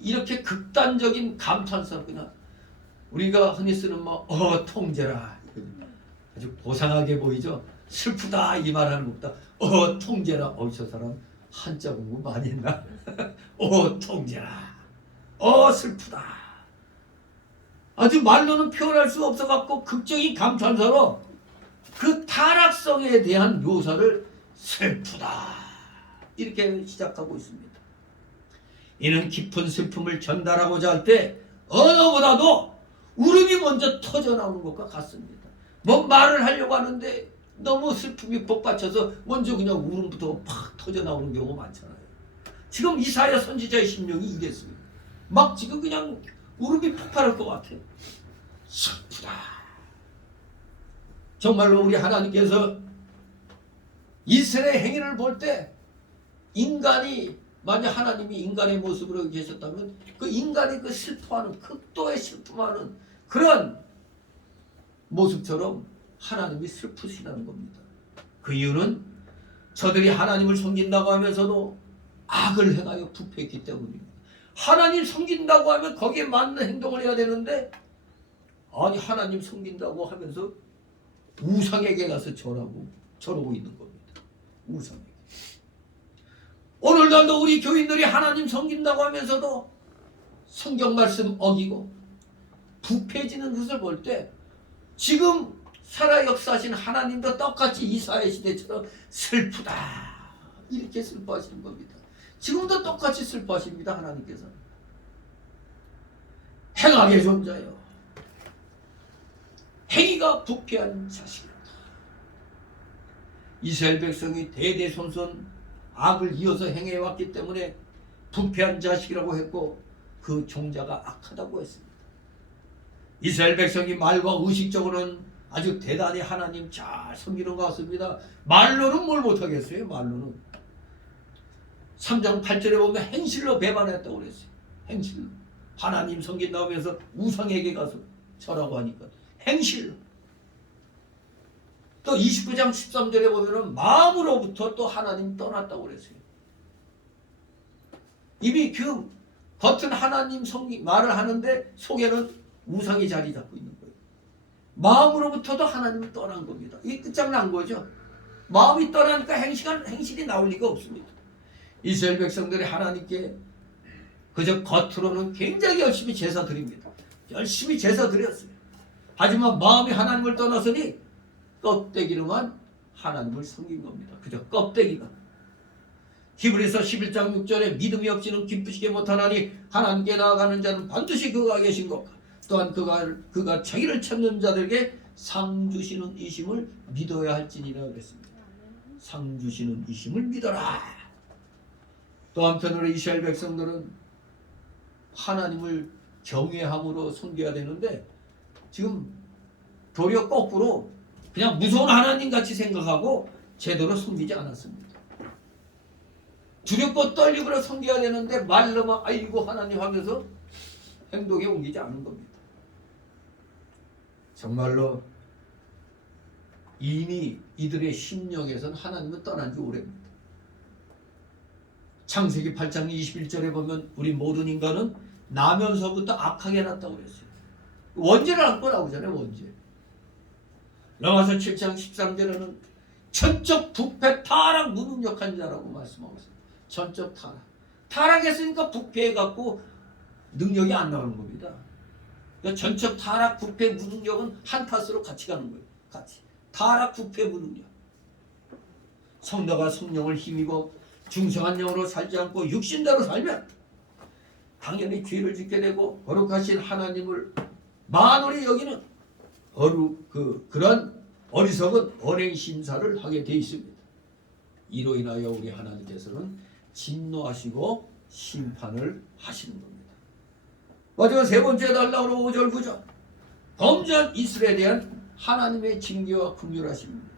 이렇게 극단적인 감탄사 그냥 우리가 흔히 쓰는 통제라 아주 고상하게 보이죠. 슬프다 이 말하는 것보다 통제라 저 사람 한자 공부 많이 했나? 통제라 슬프다 아주 말로는 표현할 수 없어갖고 극적인 감탄사로 그 타락성에 대한 묘사를 슬프다 이렇게 시작하고 있습니다. 이는 깊은 슬픔을 전달하고자 할 때 언어보다도 울음이 먼저 터져나오는 것과 같습니다. 뭔 말을 하려고 하는데 너무 슬픔이 복받쳐서 먼저 그냥 울음부터 팍 터져나오는 경우가 많잖아요. 지금 이사야 선지자의 심령이 이랬어요. 막 지금 그냥 울음이 폭발할 것 같아요. 슬프다. 정말로 우리 하나님께서 이스라엘 행위를 볼 때 인간이 만약 하나님이 인간의 모습으로 계셨다면 그 인간이 그 슬퍼하는 극도의 슬픔하는 그런 모습처럼 하나님이 슬프시다는 겁니다. 그 이유는 저들이 하나님을 섬긴다고 하면서도 악을 행하여 부패했기 때문입니다. 하나님 섬긴다고 하면 거기에 맞는 행동을 해야 되는데 아니 하나님 섬긴다고 하면서 우상에게 가서 절하고 있는 겁니다. 우상에게. 오늘날도 우리 교인들이 하나님 섬긴다고 하면서도 성경 말씀 어기고 부패해지는 것을 볼 때 지금 살아 역사하신 하나님도 똑같이 이사야 시대처럼 슬프다 이렇게 슬퍼하시는 겁니다. 지금도 똑같이 슬퍼하십니다. 하나님께서 행악의 존자여 행위가 부패한 자식이다. 이스라엘 백성이 대대손손 악을 이어서 행해왔기 때문에 부패한 자식이라고 했고 그 종자가 악하다고 했습니다. 이스라엘 백성이 말과 의식적으로는 아주 대단히 하나님 잘 섬기는 것 같습니다. 말로는 뭘 못하겠어요. 말로는 3장 8절에 보면 행실로 배반했다고 그랬어요. 행실로 하나님 섬긴다고 하면서 우상에게 가서 절하고 하니까 행실로. 또 29장 13절에 보면은 마음으로부터 또 하나님 떠났다고 그랬어요. 이미 그 겉은 하나님 성기 말을 하는데 속에는 우상이 자리 잡고 있는 거예요. 마음으로부터도 하나님을 떠난 겁니다. 이게 끝장난 거죠. 마음이 떠나니까 행실이 나올 리가 없습니다. 이스라엘 백성들이 하나님께 그저 겉으로는 굉장히 열심히 제사 드립니다. 열심히 제사 드렸어요. 하지만 마음이 하나님을 떠나서니 껍데기로만 하나님을 섬긴 겁니다. 그저 껍데기가. 히브리서 11장 6절에 믿음이 없이는 기쁘시게 못하나니 하나님께 나아가는 자는 반드시 그가 계신 것과 또한 그가 자기를 찾는 자들에게 상 주시는 이심을 믿어야 할지니라 그랬습니다. 상 주시는 이심을 믿어라. 또 한편으로 이스라엘 백성들은 하나님을 경외함으로 섬겨야 되는데 지금 도리어 거꾸로 그냥 무서운 하나님 같이 생각하고 제대로 섬기지 않았습니다. 두렵고 떨리고 섬겨야 되는데 말로만 아이고 하나님 하면서 행동에 옮기지 않은 겁니다. 정말로 이미 이들의 심령에선 하나님은 떠난 지 오래입니다. 창세기 8장 21절에 보면 우리 모든 인간은 나면서부터 악하게 났다고 그랬어요. 원죄를 안고 나오잖아요. 원죄. 로마서 7장 13절에는 전적 부패 타락 무능력한 자라고 말씀하고 있어요. 전적 타락. 타락했으니까 부패해갖고 능력이 안 나오는 겁니다. 그러니까 전적 타락 부패 무능력은 한 탓으로 같이 가는 거예요. 같이. 타락 부패 무능력. 성도가 성령을 힘입어 중성한 영으로 살지 않고 육신대로 살면 당연히 죄를 짓게 되고 거룩하신 하나님을 만월히 여기는 그런 어리석은 언행 심사를 하게 돼 있습니다. 이로 인하여 우리 하나님께서는 진노하시고 심판을 하시는 겁니다. 마지막 세 번째 달라고 5절 9절 범죄한 이스라엘에 대한 하나님의 징계와 긍휼하심입니다.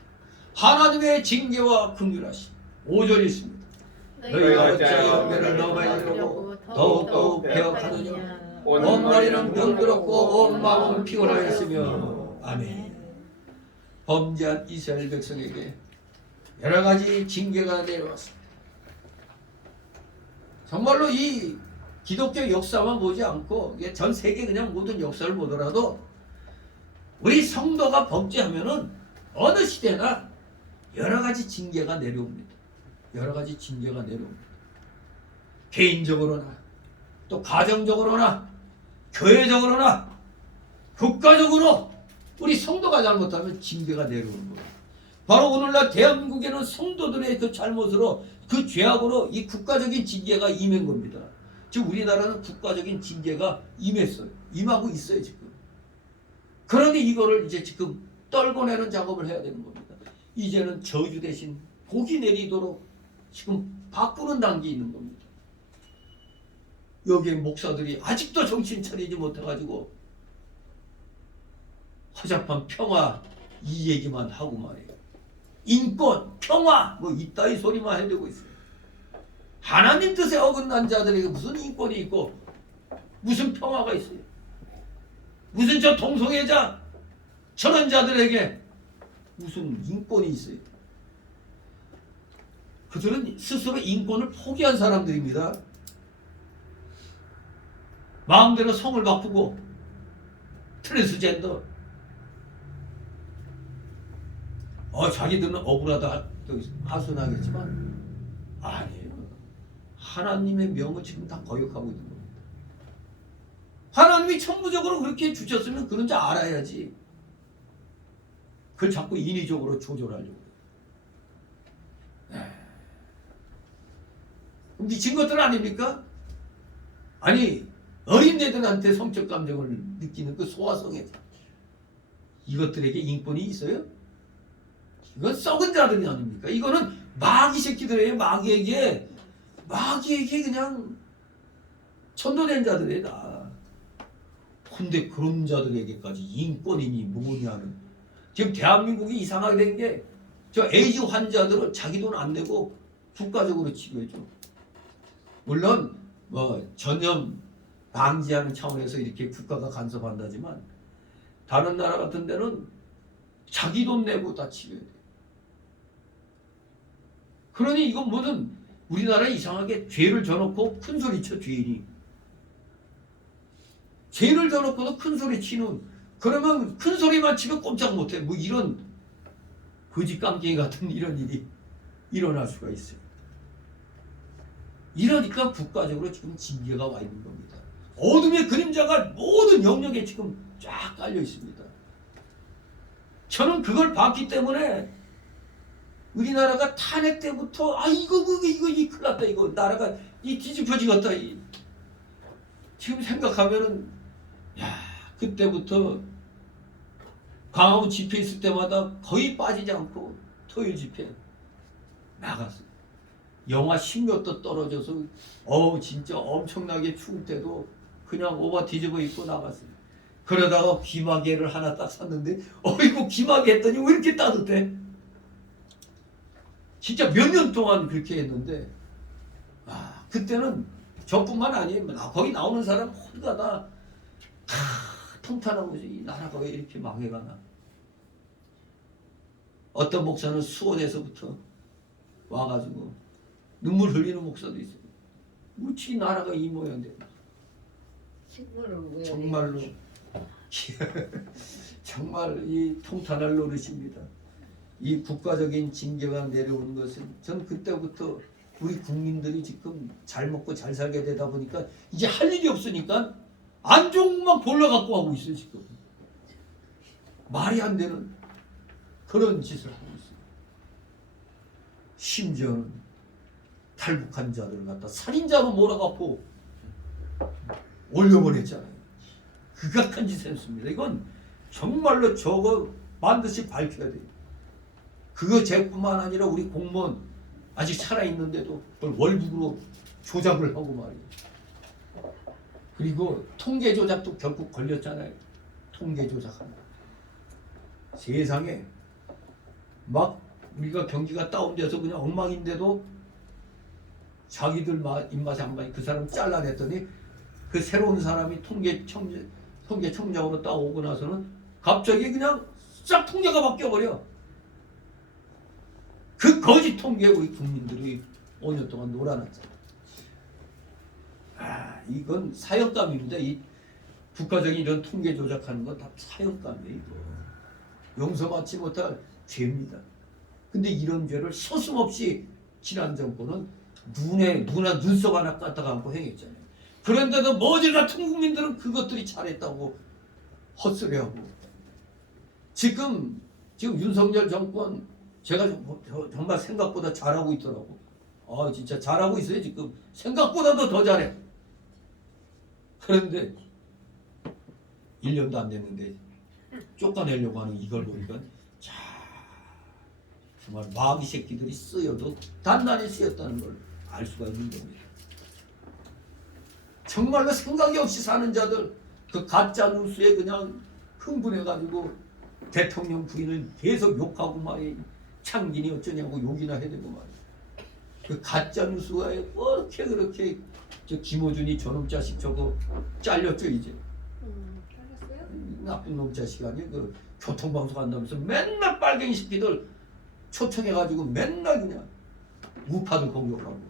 하나님의 징계와 긍휼하심. 5절이 있습니다. 너희가 어찌하여 은혜를 더 많이 주려고 더욱더욱 배역하느냐. 온 머리는 병들었고 온 마음은 피곤하였으며. 아멘. 범죄한 이스라엘 백성에게 여러 가지 징계가 내려왔습니다. 정말로 이 기독교 역사만 보지 않고 전 세계 그냥 모든 역사를 보더라도 우리 성도가 범죄하면은 어느 시대나 여러 가지 징계가 내려옵니다. 여러 가지 징계가 내려옵니다. 개인적으로나 또 가정적으로나 교회적으로나 국가적으로 우리 성도가 잘못하면 징계가 내려오는 거예요. 바로 오늘날 대한민국에는 성도들의 그 잘못으로 그 죄악으로 이 국가적인 징계가 임한 겁니다. 지금 우리나라는 국가적인 징계가 임했어요. 임하고 있어요 지금. 그러니 이거를 이제 지금 떨궈내는 작업을 해야 되는 겁니다. 이제는 저주 대신 복이 내리도록 지금 바꾸는 단계에 있는 겁니다. 여기에 목사들이 아직도 정신 차리지 못해가지고 허접한 평화 이 얘기만 하고 말이에요. 인권, 평화 뭐 이따위 소리만 해대고 있어요. 하나님 뜻에 어긋난 자들에게 무슨 인권이 있고 무슨 평화가 있어요. 무슨 저 동성애자 저런 자들에게 무슨 인권이 있어요. 그들은 스스로 인권을 포기한 사람들입니다. 마음대로 성을 바꾸고 트랜스젠더 자기들은 억울하다 하소연하겠지만 아니에요. 하나님의 명을 지금 다 거역하고 있는 겁니다. 하나님이 천부적으로 그렇게 주셨으면 그런 줄 알아야지. 그걸 자꾸 인위적으로 조절하려고 해요. 미친 것들 아닙니까? 아니 어린애들한테 성적 감정을 느끼는 그 소아성애 이것들에게 인권이 있어요? 이건 썩은 자들이 아닙니까? 이거는 마귀 새끼들이에요. 마귀에게 그냥 천도된 자들이에요 다. 근데 그런 자들에게까지 인권이니 뭐냐는 지금 대한민국이 이상하게 된 게 저 에이즈 환자들을 자기 돈 안 내고 국가적으로 치료해줘. 물론 뭐 전염 방지하는 차원에서 이렇게 국가가 간섭한다지만 다른 나라 같은 데는 자기 돈 내고 다 치료해야 돼. 그러니 이건 뭐든 우리나라에 이상하게 죄를 져놓고 큰 소리 쳐 죄인이. 죄를 져놓고도 큰 소리 치는 그러면 큰 소리만 치면 꼼짝 못해. 뭐 이런 거지 깡갱이 같은 이런 일이 일어날 수가 있어요. 이러니까 국가적으로 지금 징계가 와 있는 겁니다. 어둠의 그림자가 모든 영역에 지금 쫙 깔려 있습니다. 저는 그걸 봤기 때문에 우리나라가 탄핵 때부터 이거 큰일 났다 이거 나라가 뒤집어지겠다 지금 생각하면은 그때부터 광화문 집회 있을 때마다 거의 빠지지 않고 토요일 집회 나갔어요. 영하 10몇 도 떨어져서 진짜 엄청나게 추울 때도 그냥 오바 뒤집어 입고 나갔어요. 그러다가 귀마개를 하나 딱 샀는데 이거 귀마개 했더니 왜 이렇게 따뜻해? 진짜 몇 년 동안 그렇게 했는데 그때는 저뿐만 아니에요. 거기 나오는 사람 혼자 다 통탄한 거지. 이 나라가 왜 이렇게 망해가나. 어떤 목사는 수원에서부터 와가지고 눈물 흘리는 목사도 있어요. 어찌 나라가 이 모양인데. 정말로 정말 이 통탄할 노릇입니다. 이 국가적인 징계가 내려오는 것은 전 그때부터 우리 국민들이 지금 잘 먹고 잘 살게 되다 보니까 이제 할 일이 없으니까 안 좋은 것만 골라갖고 하고 있어요. 지금 말이 안 되는 그런 짓을 하고 있어요. 심지어는 탈북한 자들을 갖다 살인자로 몰아갖고 올려보냈잖아요. 극악한 짓을 했습니다. 이건 정말로 저거 반드시 밝혀야 돼요. 그거 제뿐만 아니라 우리 공무원 아직 살아있는데도 그걸 월북으로 조작을 하고 말이에요. 그리고 통계 조작도 결국 걸렸잖아요. 통계 조작한다. 세상에 막 우리가 경기가 다운돼서 그냥 엉망인데도 자기들 입맛에 안 맞게 그 사람 잘라냈더니 그 새로운 사람이 통계청장으로 딱 오고 나서는 갑자기 그냥 싹 통계가 바뀌어버려. 그 거짓 통계에 우리 국민들이 5년 동안 놀아놨잖아. 이건 사형감입니다. 이 국가적인 이런 통계 조작하는 건 다 사형감이에요. 이거. 용서받지 못할 죄입니다. 근데 이런 죄를 서슴없이 지난 정권은 눈썹 하나 까딱 안고 행했잖아요. 그런데도 머질 같은 국민들은 그것들이 잘했다고 헛소리하고. 지금 윤석열 정권 제가 정말 생각보다 잘하고 있더라고. 진짜 잘하고 있어요. 지금 생각보다도 더 잘해. 그런데 1년도 안 됐는데 쫓아내려고 하는 이걸 보니까 정말 마귀 새끼들이 쓰여도 단단히 쓰였다는 걸 알 수가 있는 겁니다. 정말로 생각이 없이 사는 자들, 그 가짜 뉴스에 그냥 흥분해가지고 대통령 부인을 계속 욕하고 말이에요. 창진이 어쩌냐고 욕이나 해대고 말이에요. 그 가짜 뉴스가 그렇게 저 김호준이 저놈 자식 저거 잘렸죠 이제. 잘렸어요? 나쁜 놈 자식 아니에요. 그 교통방송 한다면서 맨날 빨갱이 새끼들 초청해가지고 맨날 그냥 우파들 공격하고.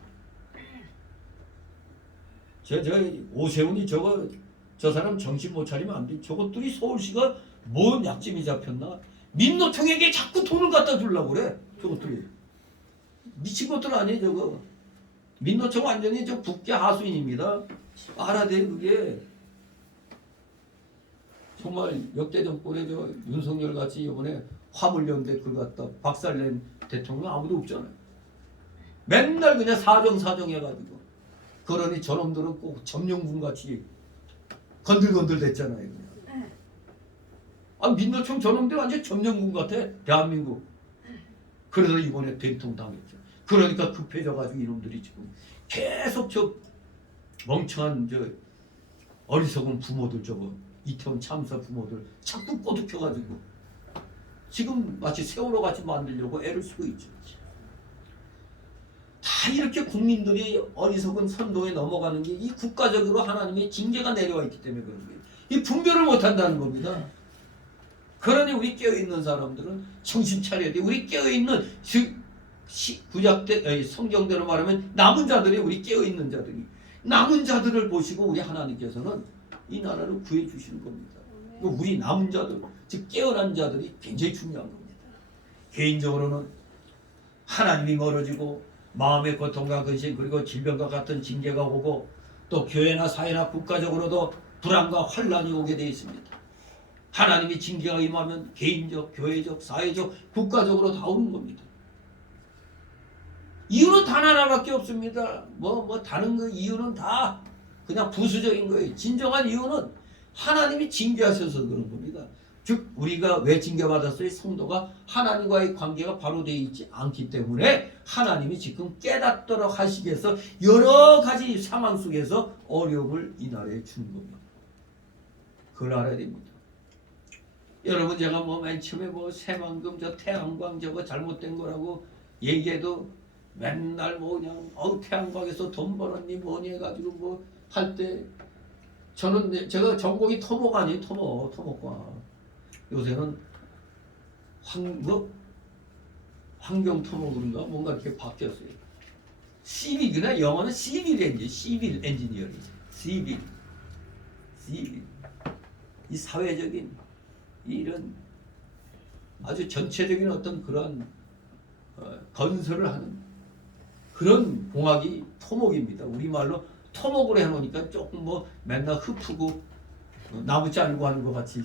저 오세훈이 저 사람 정신 못 차리면 안 돼. 저것들이 서울시가 뭔 약점이 잡혔나? 민노총에게 자꾸 돈을 갖다 주려고 그래. 저것들이 미친 것들 아니에요 저거. 민노총 완전히 저 국계 하수인입니다. 알아야 돼 그게. 정말 역대 정권에 저 윤석열 같이 이번에 화물연대 그걸 갖다 박살낸 대통령 아무도 없잖아요. 맨날 그냥 사정 해가지고. 그러니 저놈들은 꼭 점령군 같이 건들건들 됐잖아요. 그냥. 민노총 저놈들 완전 점령군 같아. 대한민국. 그래서 이번에 된통 당했죠. 그러니까 급해져가지고 이놈들이 지금 계속 저 멍청한 저 어리석은 부모들 저거 이태원 참사 부모들 자꾸 꼬드겨가지고 지금 마치 세월호 같이 만들려고 애를 쓰고 있죠. 다 이렇게 국민들이 어리석은 선동에 넘어가는 게 이 국가적으로 하나님의 징계가 내려와 있기 때문에 그런 거예요. 이 분별을 못한다는 겁니다. 그러니 우리 깨어있는 사람들은 정신 차려야 돼. 우리 깨어있는 구약대 성경대로 말하면 남은 자들이 우리 깨어있는 자들이 남은 자들을 보시고 우리 하나님께서는 이 나라를 구해 주시는 겁니다. 우리 남은 자들 즉 깨어난 자들이 굉장히 중요한 겁니다. 개인적으로는 하나님이 멀어지고 마음의 고통과 근심 그리고 질병과 같은 징계가 오고 또 교회나 사회나 국가적으로도 불안과 환란이 오게 되어 있습니다. 하나님이 징계가 임하면 개인적, 교회적, 사회적, 국가적으로 다 오는 겁니다. 이유는 단 하나밖에 없습니다. 다른 그 이유는 다 그냥 부수적인 거예요. 진정한 이유는 하나님이 징계하셔서 그런 겁니다. 즉 우리가 왜 징계받았어요? 성도가 하나님과의 관계가 바로 되어 있지 않기 때문에 하나님이 지금 깨닫도록 하시기 위해서 여러 가지 상황 속에서 어려움을 이 나라에 주는 겁니다. 그걸 알아야 됩니다. 여러분 제가 맨 처음에 새만금 저 태양광 저거 잘못된 거라고 얘기해도 맨날 그냥 태양광에서 돈 벌었니 뭐니 해가지고 할 때 저는 제가 전공이 토목 아니에요. 토목과 요새는 환경 토목인가 뭔가 이렇게 바뀌었어요. 시빌이나 영어는 시빌 엔지니어링 시빌 이 사회적인 이런 아주 전체적인 어떤 그런 건설을 하는 그런 공학이 토목입니다. 우리말로 토목으로 해놓으니까 조금 맨날 흡프고 나무 자르고 하는 것 같이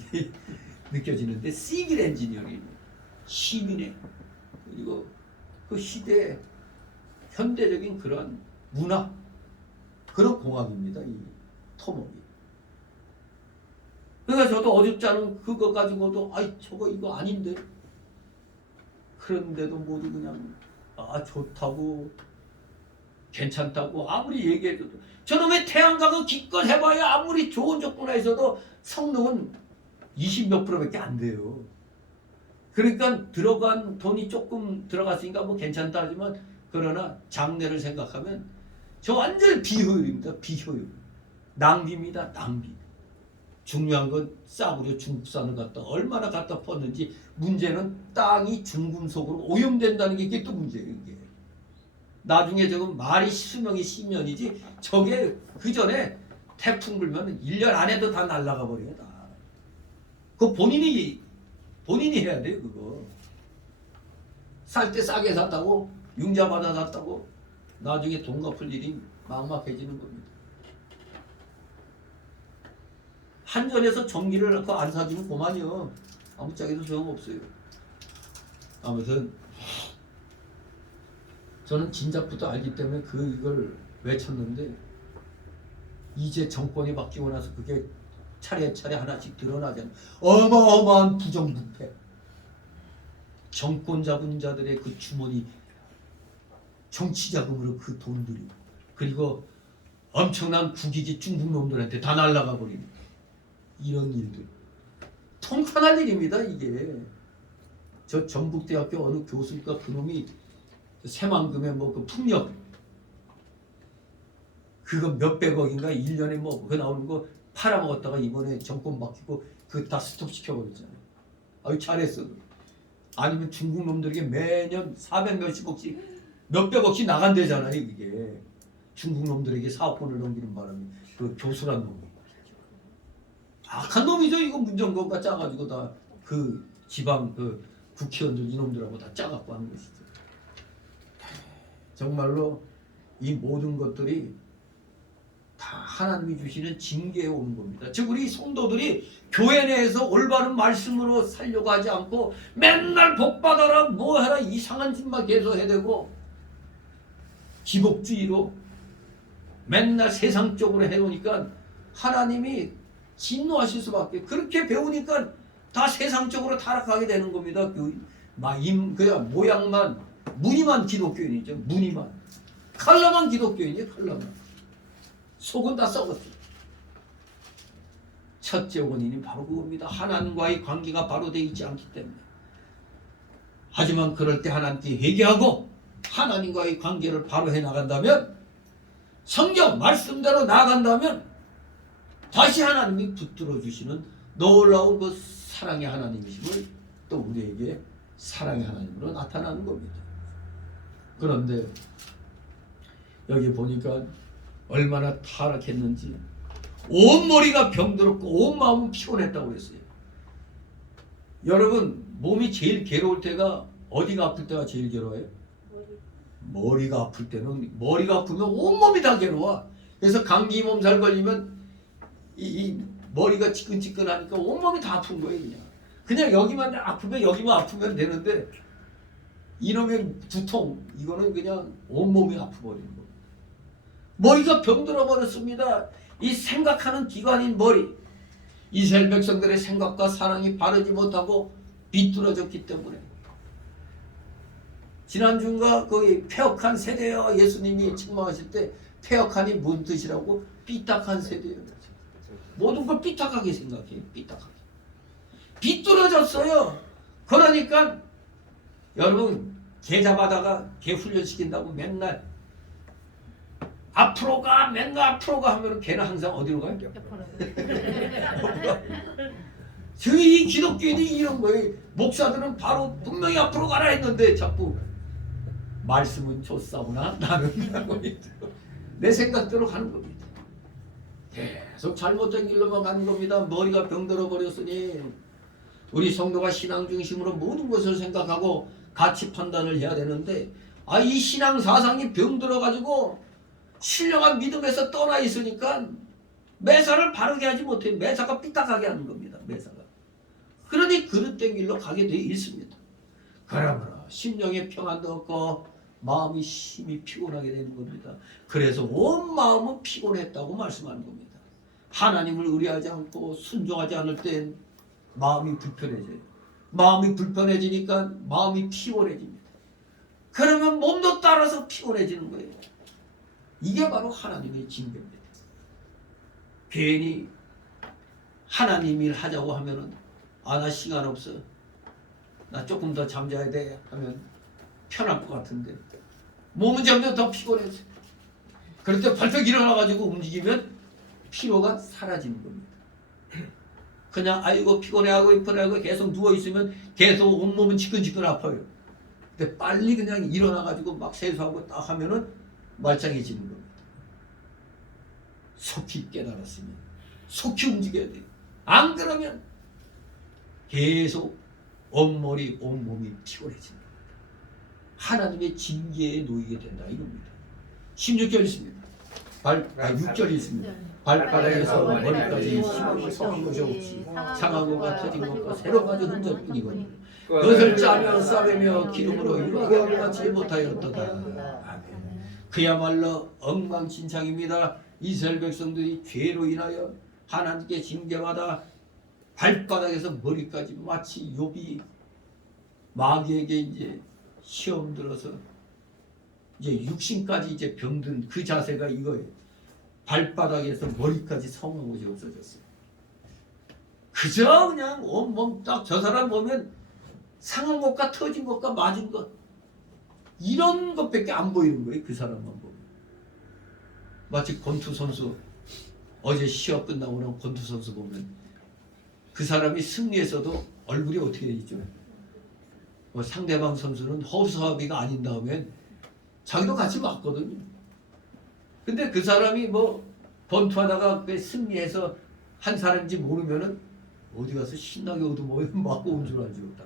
느껴지는데 시빌 엔지니어링 시민의 그리고 그 시대 현대적인 그런 문화 그런 공학입니다. 이 토목이. 그러니까 저도 어줍지 않은 그거 가지고도 저거 이거 아닌데 그런데도 모두 그냥 좋다고 괜찮다고 아무리 얘기해도 저놈의 태양광은 기껏 해봐야 아무리 좋은 조건에 있어도 성능은 20몇 프로밖에 안 돼요. 그러니까 들어간 돈이 조금 들어갔으니까 뭐 괜찮다 하지만 그러나 장래를 생각하면 저 완전 비효율입니다. 비효율. 낭비입니다. 낭비. 중요한 건 싸구려 중국산을 갖다 얼마나 갖다 펐는지 문제는 땅이 중금속으로 오염된다는 게 이게 또 문제예요. 이게. 나중에 저건 말이 수명이 10년이지 저게 그 전에 태풍 불면 1년 안에도 다 날아가 버려요. 다. 그거 본인이 해야 돼요. 그거. 살 때 싸게 샀다고 융자 받아 샀다고 나중에 돈 갚을 일이 막막해지는 겁니다. 한전에서 전기를 안 사주면 그만이요. 아무짝에도 소용없어요. 아무튼 저는 진작부터 알기 때문에 이걸 외쳤는데 이제 정권이 바뀌고 나서 그게 차례차례 하나씩 드러나잖아요. 어마어마한 부정부패. 정권 잡은 자들의 그 주머니 정치자금으로 그 돈들이 그리고 엄청난 국익이 중국 놈들한테 다 날아가 버리는 이런 일들. 통탄할 일입니다. 이게. 저 전북대학교 어느 교수가 그놈이 새만금의 뭐 그 풍력 그거 몇백억인가 1년에 뭐 그거 나오는 거 팔아먹었다가 이번에 정권 바뀌고 그거 다 스톱시켜버렸잖아요. 아유 잘했어. 아니면 중국 놈들에게 매년 400몇십억씩 몇백억씩 나간대잖아요. 이게 중국 놈들에게 사업권을 넘기는 바람에 그 교수란 놈이 악한 놈이죠. 이거 문정권과 짜가지고 다 그 지방 그 국회의원들 이놈들하고 다 짜갖고 하는 것이죠. 정말로 이 모든 것들이 다 하나님이 주시는 징계에 오는 겁니다. 즉 우리 성도들이 교회 내에서 올바른 말씀으로 살려고 하지 않고 맨날 복 받아라 뭐 해라 이상한 짓만 계속 해대고 기복주의로 맨날 세상적으로 해놓으니까 하나님이 진노하실 수밖에. 그렇게 배우니까 다 세상적으로 타락하게 되는 겁니다. 그냥 모양만 무늬만 기독교인이죠. 무늬만 칼라만 기독교인이에요. 칼라만 속은 다 썩었어. 첫째 원인이 바로 그겁니다. 하나님과의 관계가 바로 되어 있지 않기 때문에. 하지만 그럴 때 하나님께 회개하고 하나님과의 관계를 바로 해나간다면 성경 말씀대로 나아간다면 다시 하나님이 붙들어 주시는 놀라운 그 사랑의 하나님이심을 또 우리에게 사랑의 하나님으로 나타나는 겁니다. 그런데 여기 보니까 얼마나 타락했는지 온 머리가 병들었고 온 마음은 피곤했다고 그랬어요. 여러분 몸이 제일 괴로울 때가 어디가 아플 때가 제일 괴로워요? 머리가 아플 때는 머리가 아프면 온몸이 다 괴로워. 그래서 감기 몸살 걸리면 이 머리가 지끈지끈하니까 온몸이 다 아픈 거예요. 그냥 여기만 아프면 여기만 아프면 되는데 이놈의 두통 이거는 그냥 온몸이 아파버리는 거예요. 머리가 병들어 버렸습니다. 이 생각하는 기관인 머리. 이스라엘 백성들의 생각과 사랑이 바르지 못하고 비뚤어졌기 때문에. 지난주인가 거기 폐역한 세대여 예수님이 책망하실 때 폐역한이 뭔 뜻이라고? 삐딱한 세대예요. 모든 걸 삐딱하게 생각해요. 삐딱하게. 비뚤어졌어요. 그러니까 여러분 개 잡아다가 개 훈련시킨다고 맨날 앞으로 가 맨날 앞으로 가 하면 걔는 항상 어디로 가요? 저희 기독교인이 이런 거예요. 목사들은 바로 분명히 앞으로 가라 했는데 자꾸 말씀은 좋사오나 나는 가고 있죠. 내 생각대로 가는 겁니다. 계속 잘못된 길로만 가는 겁니다. 머리가 병들어 버렸으니 우리 성도가 신앙 중심으로 모든 것을 생각하고 가치 판단을 해야 되는데 이 신앙 사상이 병들어 가지고 신령한 믿음에서 떠나 있으니까 매사를 바르게 하지 못해. 매사가 삐딱하게 하는 겁니다. 매사가. 그러니 그릇된 길로 가게 되어 있습니다. 그러므로 심령의 평안도 없고 마음이 심히 피곤하게 되는 겁니다. 그래서 온 마음은 피곤했다고 말씀하는 겁니다. 하나님을 의뢰하지 않고 순종하지 않을 땐 마음이 불편해져요. 마음이 불편해지니까 마음이 피곤해집니다. 그러면 몸도 따라서 피곤해지는 거예요. 이게 바로 하나님의 징계입니다. 괜히 하나님 일 하자고 하면은 나 시간 없어, 나 조금 더 잠자야 돼 하면 편할 것 같은데 몸은 점점 더 피곤해져. 그럴 때 벌떡 일어나가지고 움직이면 피로가 사라지는 겁니다. 그냥 아이고 피곤해하고 계속 누워있으면 계속 온몸은 지끈지끈 아파요. 근데 빨리 그냥 일어나가지고 막 세수하고 딱 하면은 말짱해지는 겁니다. 속히 깨달았으면 속히 움직여야 돼요. 안 그러면 계속 온머리 온몸이 피곤해집니다. 하나님의 징계에 놓이게 된다 이겁니다. 16절 있습니다. 6절이 있습니다. 발바닥에서 머리까지 심하고 성한 것이 없이 상한 것과 터진 것과 새로 가진 흔적뿐이거니 그것을 짜며 싸매며 기름으로 유라게 같이 못하였도다. 아멘. 그야말로 엉망진창입니다. 이스라엘 백성들이 죄로 인하여 하나님께 징계받아 발바닥에서 머리까지 마치 욥이 마귀에게 이제 시험 들어서 이제 육신까지 이제 병든 그 자세가 이거예요. 발바닥에서 머리까지 성한 것이 없어졌어요. 그저 그냥 온몸 딱 저 사람 보면 상한 것과 터진 것과 맞은 것 이런 것밖에 안 보이는 거예요. 그 사람만 보면. 마치 권투 선수 어제 시합 끝나고 나면 권투 선수 보면 그 사람이 승리했어도 얼굴이 어떻게 되죠? 상대방 선수는 허수아비가 아닌 다음엔 자기도 같이 맞거든요. 근데 그 사람이 권투하다가 승리해서 한 사람인지 모르면은 어디 가서 신나게 얻어먹어 맞고 온 줄 알지다.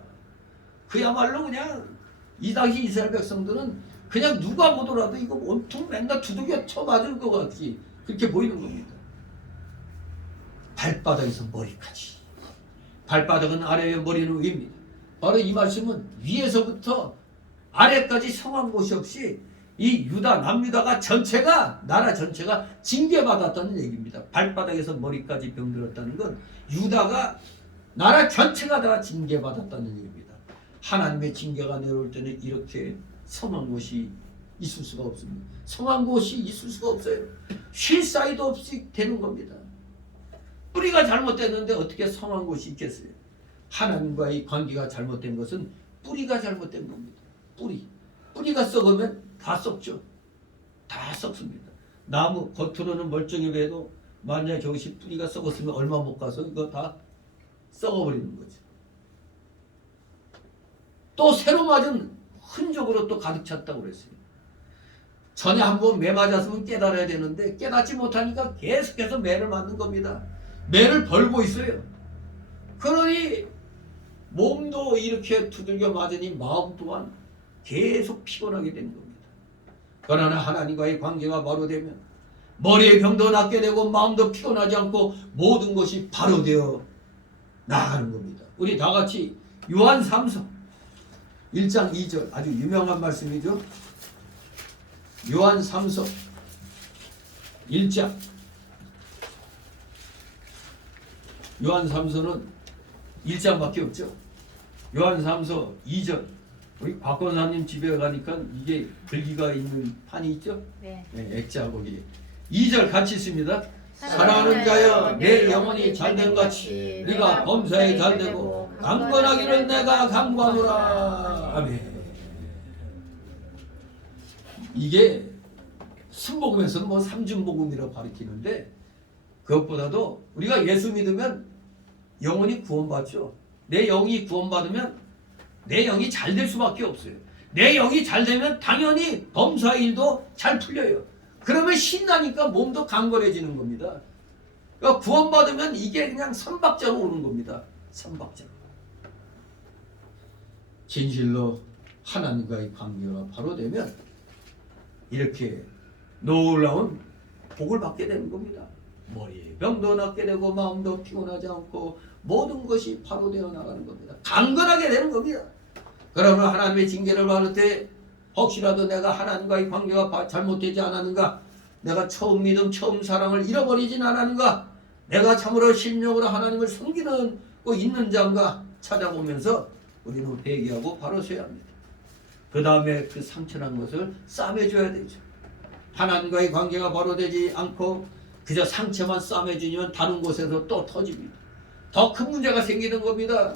그야말로 그냥 이 당시 이스라엘 백성들은 그냥 누가 보더라도 이거 온통 맨날 두들겨 쳐맞을 것 같이 그렇게 보이는 겁니다. 발바닥에서 머리까지. 발바닥은 아래에 머리는 위입니다. 바로 이 말씀은 위에서부터 아래까지 성한 곳이 없이 이 유다 남유다가 전체가 나라 전체가 징계받았다는 얘기입니다. 발바닥에서 머리까지 병들었다는 건 유다가 나라 전체가 다 징계받았다는 얘기입니다. 하나님의 징계가 내려올 때는 이렇게 성한 곳이 있을 수가 없습니다. 성한 곳이 있을 수가 없어요. 쉴 사이도 없이 되는 겁니다. 뿌리가 잘못됐는데 어떻게 성한 곳이 있겠어요? 하나님과의 관계가 잘못된 것은 뿌리가 잘못된 겁니다. 뿌리가 썩으면 다 썩죠. 다 썩습니다. 나무 겉으로는 멀쩡해 보여도 만약에 저것이 뿌리가 썩었으면 얼마 못 가서 이거 다 썩어버리는 거죠. 또 새로 맞은 흔적으로 또 가득 찼다고 그랬어요. 전에 한번 매 맞았으면 깨달아야 되는데 깨닫지 못하니까 계속해서 매를 맞는 겁니다. 매를 벌고 있어요. 그러니 몸도 이렇게 두들겨 맞으니 마음 또한 계속 피곤하게 되는 겁니다. 그러나 하나님과의 관계가 바로 되면 머리의 병도 낫게 되고 마음도 피곤하지 않고 모든 것이 바로 되어 나가는 겁니다. 우리 다 같이 요한 3서 1장 2절 아주 유명한 말씀이죠. 요한 3서 1장 요한 3서는 1장밖에 없죠. 요한 3서 2절 우리 박 권사님 집에 가니까 이게 글귀가 있는 판이 있죠? 네. 네, 액자 거기 2절 같이 있습니다. 사랑하는 자여 내 영혼이 잘된 같이 네가 범사에 잘되고 강건하기를 내가 간구하노라. 아멘. 이게 순복음에서는 삼중복음이라고 가르치는데 그것보다도 우리가 예수 믿으면 영혼이 구원받죠. 내 영이 구원받으면 내 영이 잘 될 수밖에 없어요. 내 영이 잘 되면 당연히 범사의 일도 잘 풀려요. 그러면 신나니까 몸도 강건해지는 겁니다. 그러니까 구원받으면 이게 그냥 선박자로 오는 겁니다. 선박자로. 진실로 하나님과의 관계가 바로 되면 이렇게 놀라운 복을 받게 되는 겁니다. 머리에 병도 낫게 되고 마음도 피곤하지 않고 모든 것이 바로 되어 나가는 겁니다. 강건하게 되는 겁니다. 그러면 하나님의 징계를 받을 때 혹시라도 내가 하나님과의 관계가 잘못되지 않았는가, 내가 처음 믿음 처음 사랑을 잃어버리진 않았는가, 내가 참으로 신령으로 하나님을 섬기는 있는 자인가 찾아보면서 우리는 회개하고 바로 서야 합니다. 그 다음에 그 상처난 것을 싸매줘야 되죠. 하나님과의 관계가 바로 되지 않고 그저 상처만 싸매주면 다른 곳에서 또 터집니다. 더 큰 문제가 생기는 겁니다.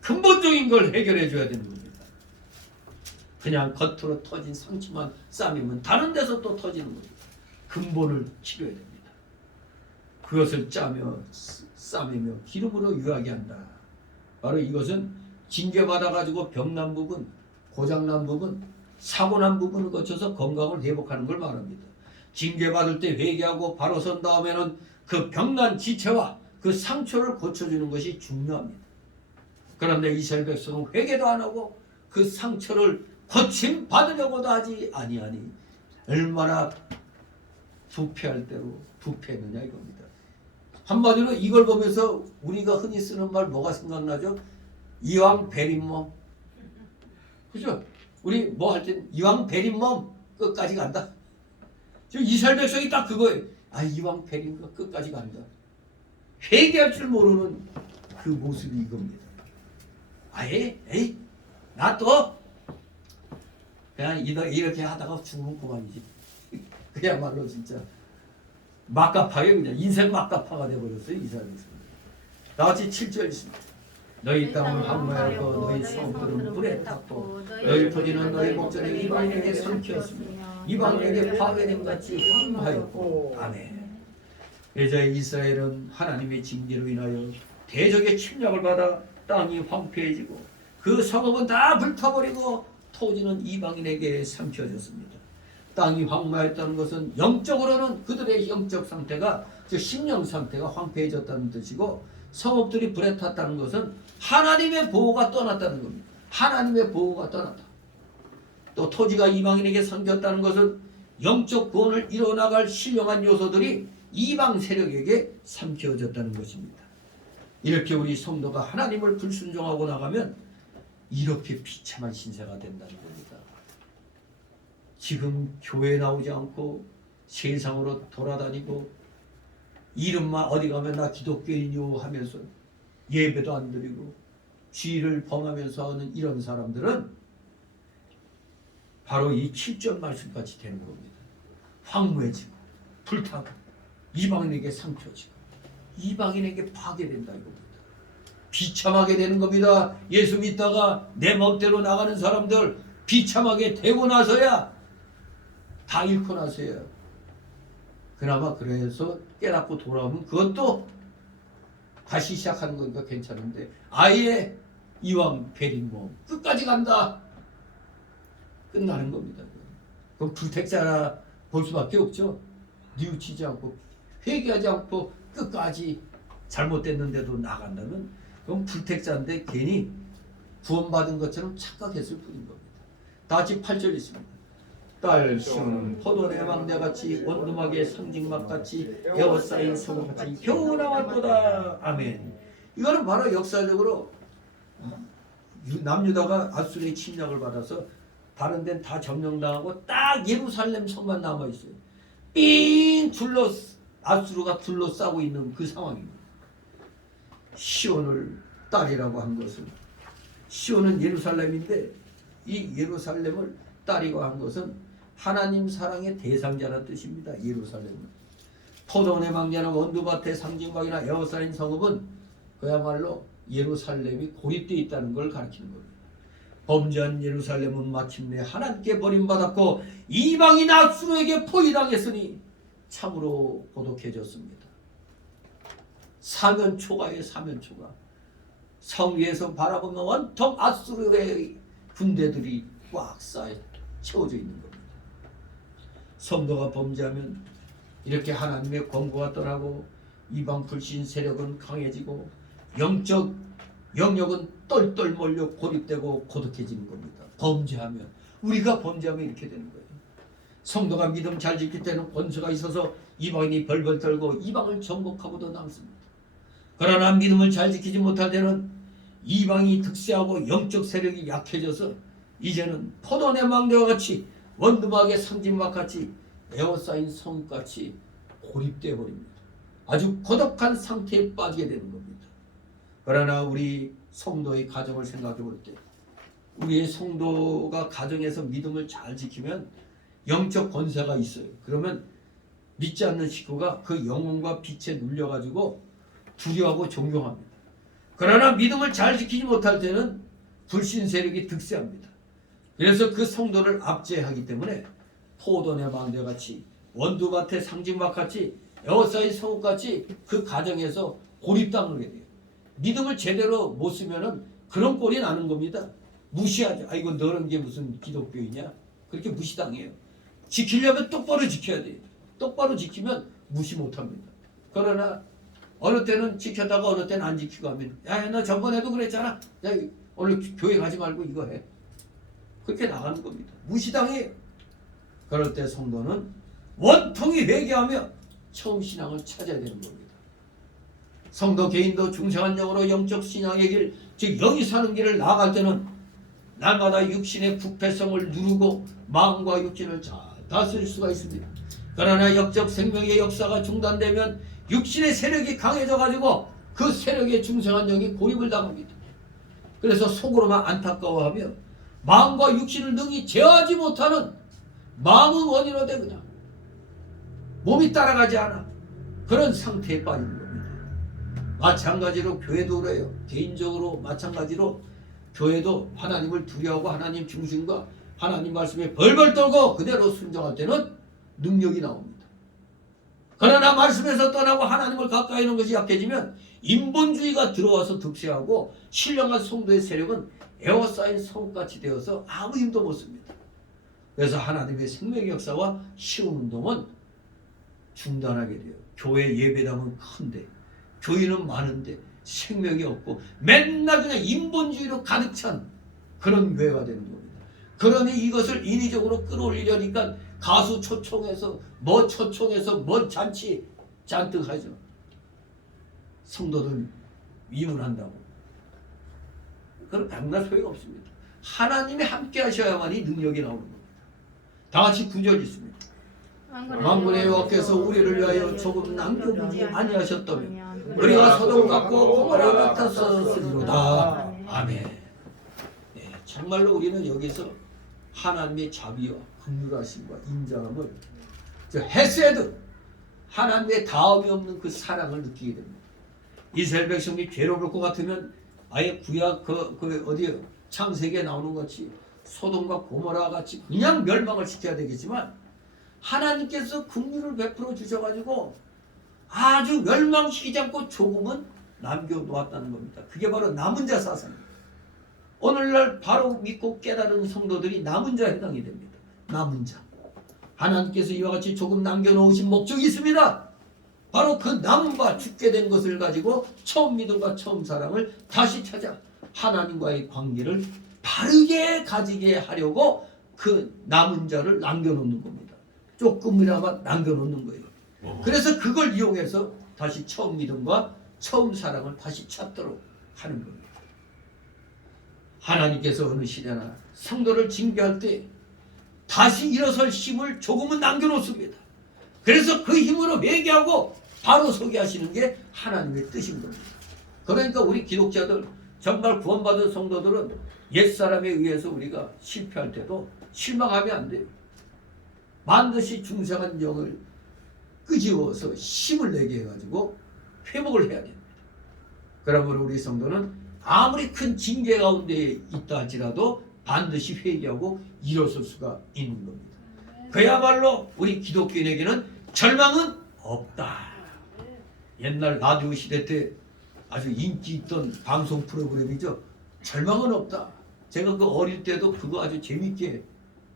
근본적인 걸 해결해 줘야 되는 겁니다. 그냥 겉으로 터진 상처만 싸매면 다른 데서 또 터지는 겁니다. 근본을 치료해야 됩니다. 그것을 짜며 싸매며 기름으로 유하게 한다. 바로 이것은 징계받아가지고 병난 부분, 고장난 부분, 사고난 부분을 거쳐서 건강을 회복하는 걸 말합니다. 징계받을 때 회개하고 바로 선 다음에는 그 병난 지체와 그 상처를 고쳐주는 것이 중요합니다. 그런데 이스라엘 백성은 회개도 안 하고 그 상처를 고침 받으려고도 하지 아니하니 얼마나 부패할 대로 부패했느냐 이겁니다. 한마디로 이걸 보면서 우리가 흔히 쓰는 말 뭐가 생각나죠? 이왕 베린 몸. 그죠? 우리 뭐 할 때 이왕 베린 몸 끝까지 간다. 지금 이스라엘 백성이 딱 그거예요. 아 이왕 베린 거 끝까지 간다. 회개할 줄 모르는 그 모습이 이겁니다. 아예 에이 나 또 그냥 이렇게 하다가 죽으면 그만이지. 그야말로 진짜 막가파예요. 그냥 인생 막가파가 돼버렸어요. 이스라엘 백성. 나같이 7절 있습니다. 너희 땅은 황무하였고 너희 성들은 불에 탔고 너희 토지는 너희 목전에 이방인에게 삼키었으며 이방인에게 파괴됨 같이 황무하였고 아멘. 이제 이스라엘은 하나님의 징계로 인하여 대적의 침략을 받아 땅이 황폐해지고 그 성읍은 다 불타버리고 토지는 이방인에게 삼켜졌습니다. 땅이 황무하였다는 것은 영적으로는 그들의 영적 상태가 즉 심령 상태가 황폐해졌다는 뜻이고 성읍들이 불에 탔다는 것은 하나님의 보호가 떠났다는 겁니다. 하나님의 보호가 떠났다. 또 토지가 이방인에게 삼켰다는 것은 영적 구원을 이뤄나갈 신령한 요소들이 이방 세력에게 삼켜졌다는 것입니다. 이렇게 우리 성도가 하나님을 불순종하고 나가면 이렇게 비참한 신세가 된다는 겁니다. 지금 교회에 나오지 않고 세상으로 돌아다니고 이름만 어디 가면 나 기독교인이요 하면서 예배도 안 드리고 죄를 범하면서 하는 이런 사람들은 바로 이 7절 말씀같이 되는 겁니다. 황무해지고 불타고 이방인에게 삼켜지고 이방인에게 파괴된다 이겁니다. 비참하게 되는 겁니다. 예수 믿다가 내 멋대로 나가는 사람들 비참하게 되고 나서야 다 잃고 나서야 그나마 그래서 깨닫고 돌아오면 그것도 다시 시작하는 거니까 괜찮은데 아예 이왕 베린 몸 끝까지 간다 끝나는 겁니다. 그럼 불택자라 볼 수밖에 없죠. 뉘우치지 않고 회개하지 않고 끝까지 잘못됐는데도 나간다면 그럼 불택자인데 괜히 구원받은 것처럼 착각했을 뿐인 겁니다. 다시 8절 있습니다. 딸 시온은 포도내 망대같이 원두막의 상징막같이 에워싸인 소금같이 겨우 나왔도다. 아멘. 이거는 바로 역사적으로 남유다가 아수르의 침략을 받아서 다른 데는 다 점령당하고 딱 예루살렘 성만 남아있어요. 삥 아수르가 둘러싸고 있는 그 상황입니다. 시온을 딸이라고 한 것은 시온은 예루살렘인데 이 예루살렘을 딸이라고 한 것은 하나님 사랑의 대상자라는 뜻입니다. 예루살렘은 포도원의 망자나 원두밭의 상징막이나 에워싸인 성읍은 그야말로 예루살렘이 고립되어 있다는 걸 가리키는 겁니다. 범죄한 예루살렘은 마침내 하나님께 버림받았고 이방인 아수르에게 포위당했으니 참으로 고독해졌습니다. 사면초가의 사면초가 성 위에서 바라보면 온통 아수르의 군대들이 꽉 쌓여 채워져 있는 겁니다. 성도가 범죄하면 이렇게 하나님의 권고가 떠나고 이방 불신 세력은 강해지고 영적 영역은 똘똘 몰려 고립되고 고독해지는 겁니다. 범죄하면 우리가 범죄하면 이렇게 되는 거예요. 성도가 믿음 잘 지킬 때는 권세가 있어서 이방인이 벌벌 떨고 이방을 정복하고도 남습니다. 그러나 믿음을 잘 지키지 못할 때는 이방이 득세하고 영적 세력이 약해져서 이제는 포도내 망대와 같이 원두막의 상징막 같이 에워싸인 성같이 고립되어 버립니다. 아주 고독한 상태에 빠지게 되는 겁니다. 그러나 우리 성도의 가정을 생각해 볼 때 우리의 성도가 가정에서 믿음을 잘 지키면 영적 권세가 있어요. 그러면 믿지 않는 식구가 그 영혼과 빛에 눌려가지고 두려워하고 존경합니다. 그러나 믿음을 잘 지키지 못할 때는 불신 세력이 득세합니다. 그래서 그 성도를 압제하기 때문에 포도내 망대같이 원두밭의 상징막같이 에워싸인 성읍같이 그 가정에서 고립당하게 돼요. 믿음을 제대로 못 쓰면은 그런 꼴이 나는 겁니다. 무시하죠. 아, 이거 너런 게 무슨 기독교이냐? 그렇게 무시당해요. 지키려면 똑바로 지켜야 돼요. 똑바로 지키면 무시 못합니다. 그러나 어느 때는 지켰다가 어느 때는 안 지키고 하면 야, 너 저번에도 그랬잖아. 야, 오늘 교회 가지 말고 이거 해. 그렇게 나가는 겁니다. 무시당해요. 그럴 때 성도는 원통이 회개하며 처음 신앙을 찾아야 되는 겁니다. 성도 개인도 중생한 영으로 영적 신앙의 길, 즉 영이 사는 길을 나아갈 때는 날마다 육신의 부패성을 누르고 마음과 육신을 잘 다스릴 수가 있습니다. 그러나 영적 생명의 역사가 중단되면 육신의 세력이 강해져 가지고 그 세력에 중생한 영이 고립을 당합니다. 그래서 속으로만 안타까워하며 마음과 육신을 능히 제어하지 못하는 마음은 원인으로 그냥 몸이 따라가지 않아 그런 상태에 빠지는 겁니다. 마찬가지로 교회도 그래요. 개인적으로 마찬가지로 교회도 하나님을 두려워하고 하나님 중심과 하나님 말씀에 벌벌 떨고 그대로 순종할 때는 능력이 나옵니다. 그러나 말씀에서 떠나고 하나님을 가까이 하는 것이 약해지면 인본주의가 들어와서 득세하고 신령한 성도의 세력은 에워싸인 성같이 되어서 아무 힘도 못 씁니다. 그래서 하나님의 생명의 역사와 시운동은 중단하게 돼요. 교회 예배당은 큰데 교인은 많은데 생명이 없고 맨날 그냥 인본주의로 가득 찬 그런 교회가 되는 겁니다. 그러니 이것을 인위적으로 끌어올리려니까 가수 초청해서 뭐 잔치 잔뜩 하죠. 성도들 위문한다고. 그건 당연한 소용 없습니다. 하나님이 함께 하셔야만이 능력이 나오는 겁니다. 다 같이 구절 있습니다. 만군의 여호와께서 우리를 위하여 조금 남겨두지 아니하셨다면 우리가 소돔 같고 고모라 같았었으리로다. 아멘. 네, 정말로 우리는 여기서 하나님의 자비와 긍휼하심과 인자함을 헤세드 하나님의 다음이 없는 그 사랑을 느끼게 됩니다. 이스라엘 백성이 죄를 볼 것 같으면 아예 구약 그 어디요 창세기에 나오는 것이 소돔과 고모라 같이 그냥 멸망을 시켜야 되겠지만 하나님께서 긍휼을 베풀어 주셔가지고 아주 멸망시키지 않고 조금은 남겨놓았다는 겁니다. 그게 바로 남은 자 사상입니다. 오늘날 바로 믿고 깨달은 성도들이 남은 자에 해당이 됩니다. 남은 자. 하나님께서 이와 같이 조금 남겨놓으신 목적이 있습니다. 바로 그 남은 바 죽게 된 것을 가지고 처음 믿음과 처음 사랑을 다시 찾아 하나님과의 관계를 바르게 가지게 하려고 그 남은 자를 남겨놓는 겁니다. 조금이나마 남겨놓는 거예요. 그래서 그걸 이용해서 다시 처음 믿음과 처음 사랑을 다시 찾도록 하는 겁니다. 하나님께서 어느 시대나 성도를 징계할 때 다시 일어설 힘을 조금은 남겨놓습니다. 그래서 그 힘으로 회개하고 바로 서게 하시는 게 하나님의 뜻인 겁니다. 그러니까 우리 기독자들 정말 구원받은 성도들은 옛사람에 의해서 우리가 실패할 때도 실망하면 안 돼요. 반드시 중생한 영을 끄집어서 힘을 내게 해가지고 회복을 해야 됩니다. 그러므로 우리 성도는 아무리 큰 징계 가운데 있다 할지라도 반드시 회개하고 일어설 수가 있는 겁니다. 그야말로 우리 기독교인에게는 절망은 없다. 옛날 라디오 시대 때 아주 인기 있던 방송 프로그램이죠. 절망은 없다. 제가 그 어릴 때도 그거 아주 재밌게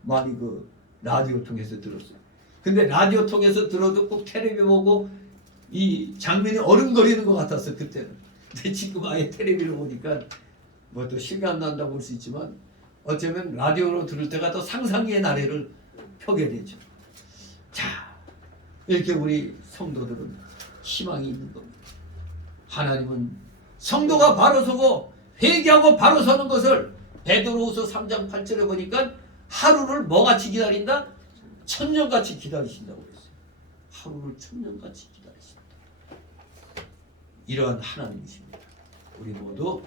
많이 그 라디오 통해서 들었어요. 근데 라디오 통해서 들어도 꼭 텔레비 보고 이 장면이 어른거리는 것 같았어 그때는. 근데 지금 아예 텔레비를 보니까 뭐 또 실감 난다고 볼 수 있지만 어쩌면 라디오로 들을 때가 더 상상의 나래를 펴게 되죠. 자, 이렇게 우리 성도들은 희망이 있는 겁니다. 하나님은 성도가 바로 서고 회개하고 바로 서는 것을 베드로후서 3장 8절에 보니까 하루를 뭐같이 기다린다? 천년같이 기다리신다고 그랬어요. 하루를 천년같이 기다리신다. 이러한 하나님이십니다. 우리 모두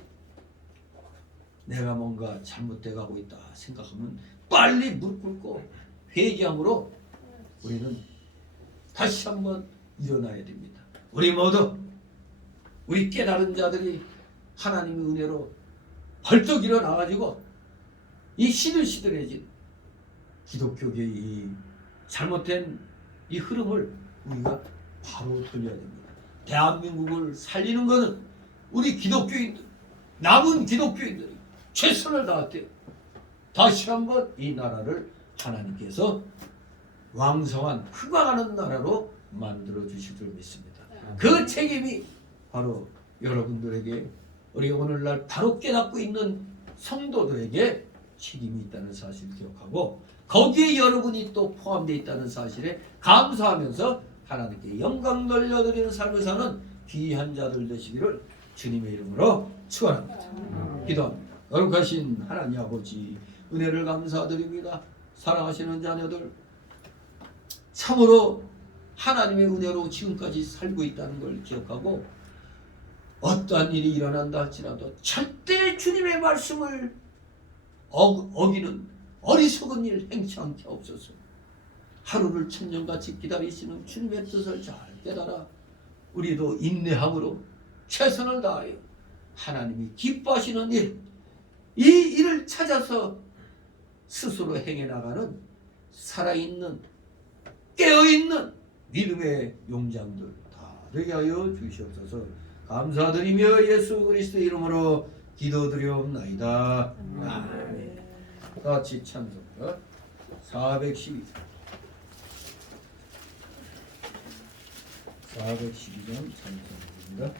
내가 뭔가 잘못돼 가고 있다 생각하면 빨리 무릎 꿇고 회개함으로 우리는 다시 한번 일어나야 됩니다. 우리 모두 우리 깨달은 자들이 하나님의 은혜로 벌떡 일어나가지고 이 시들시들해진 기독교계의 이 잘못된 이 흐름을 우리가 바로 돌려야 됩니다. 대한민국을 살리는 것은 우리 기독교인들, 남은 기독교인들이 최선을 다했대요. 다시 한번 이 나라를 하나님께서 왕성한 흥황하는 나라로 만들어 주실 줄 믿습니다. 그 책임이 바로 여러분들에게, 우리가 오늘날 바로 깨닫고 있는 성도들에게 책임이 있다는 사실을 기억하고, 거기에 여러분이 또 포함되어 있다는 사실에 감사하면서 하나님께 영광 돌려드리는 삶을 사는 귀한 자들 되시기를 주님의 이름으로 축원합니다. 기도합니다. 거룩하신 하나님 아버지, 은혜를 감사드립니다. 사랑하시는 자녀들, 참으로 하나님의 은혜로 지금까지 살고 있다는 걸 기억하고, 어떠한 일이 일어난다 할지라도 절대 주님의 말씀을 어기는 어리석은 일 행치 않게 없소서. 하루를 천년같이 기다리시는 주님의 뜻을 잘 깨달아 우리도 인내함으로 최선을 다하여 하나님이 기뻐하시는 일, 이 일을 찾아서 스스로 행해 나가는 살아있는 깨어있는 믿음의 용장들 다 되게 하여 주시옵소서. 감사드리며 예수 그리스도 이름으로 기도드리옵나이다. 아멘. 같이 찬송가 412장 412장 찬송입니다.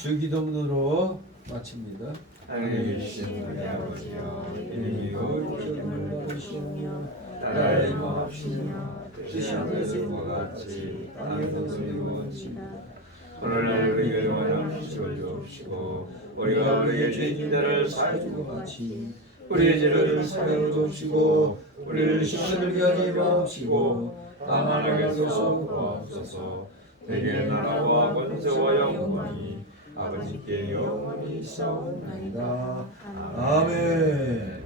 주기도문으로 마칩니다. 하늘에 계신 우리 아버지여 이름이 거룩히 여기시며 나라의 임하옵시며 뜻이 하늘과 같이 땅에서도 이루어지며 오늘날 우리에게 원하는 음식을 주옵시고 우리가 우리의 죄진 자를 사해주고 같이 우리의 죄를 사하여 주옵시고 우리를 시험에 하지 마옵시고 다만 악에서 구하옵소서. 대개 나라와 권세와 영광이 아버지께 영원히 있사옵나이다. 아멘.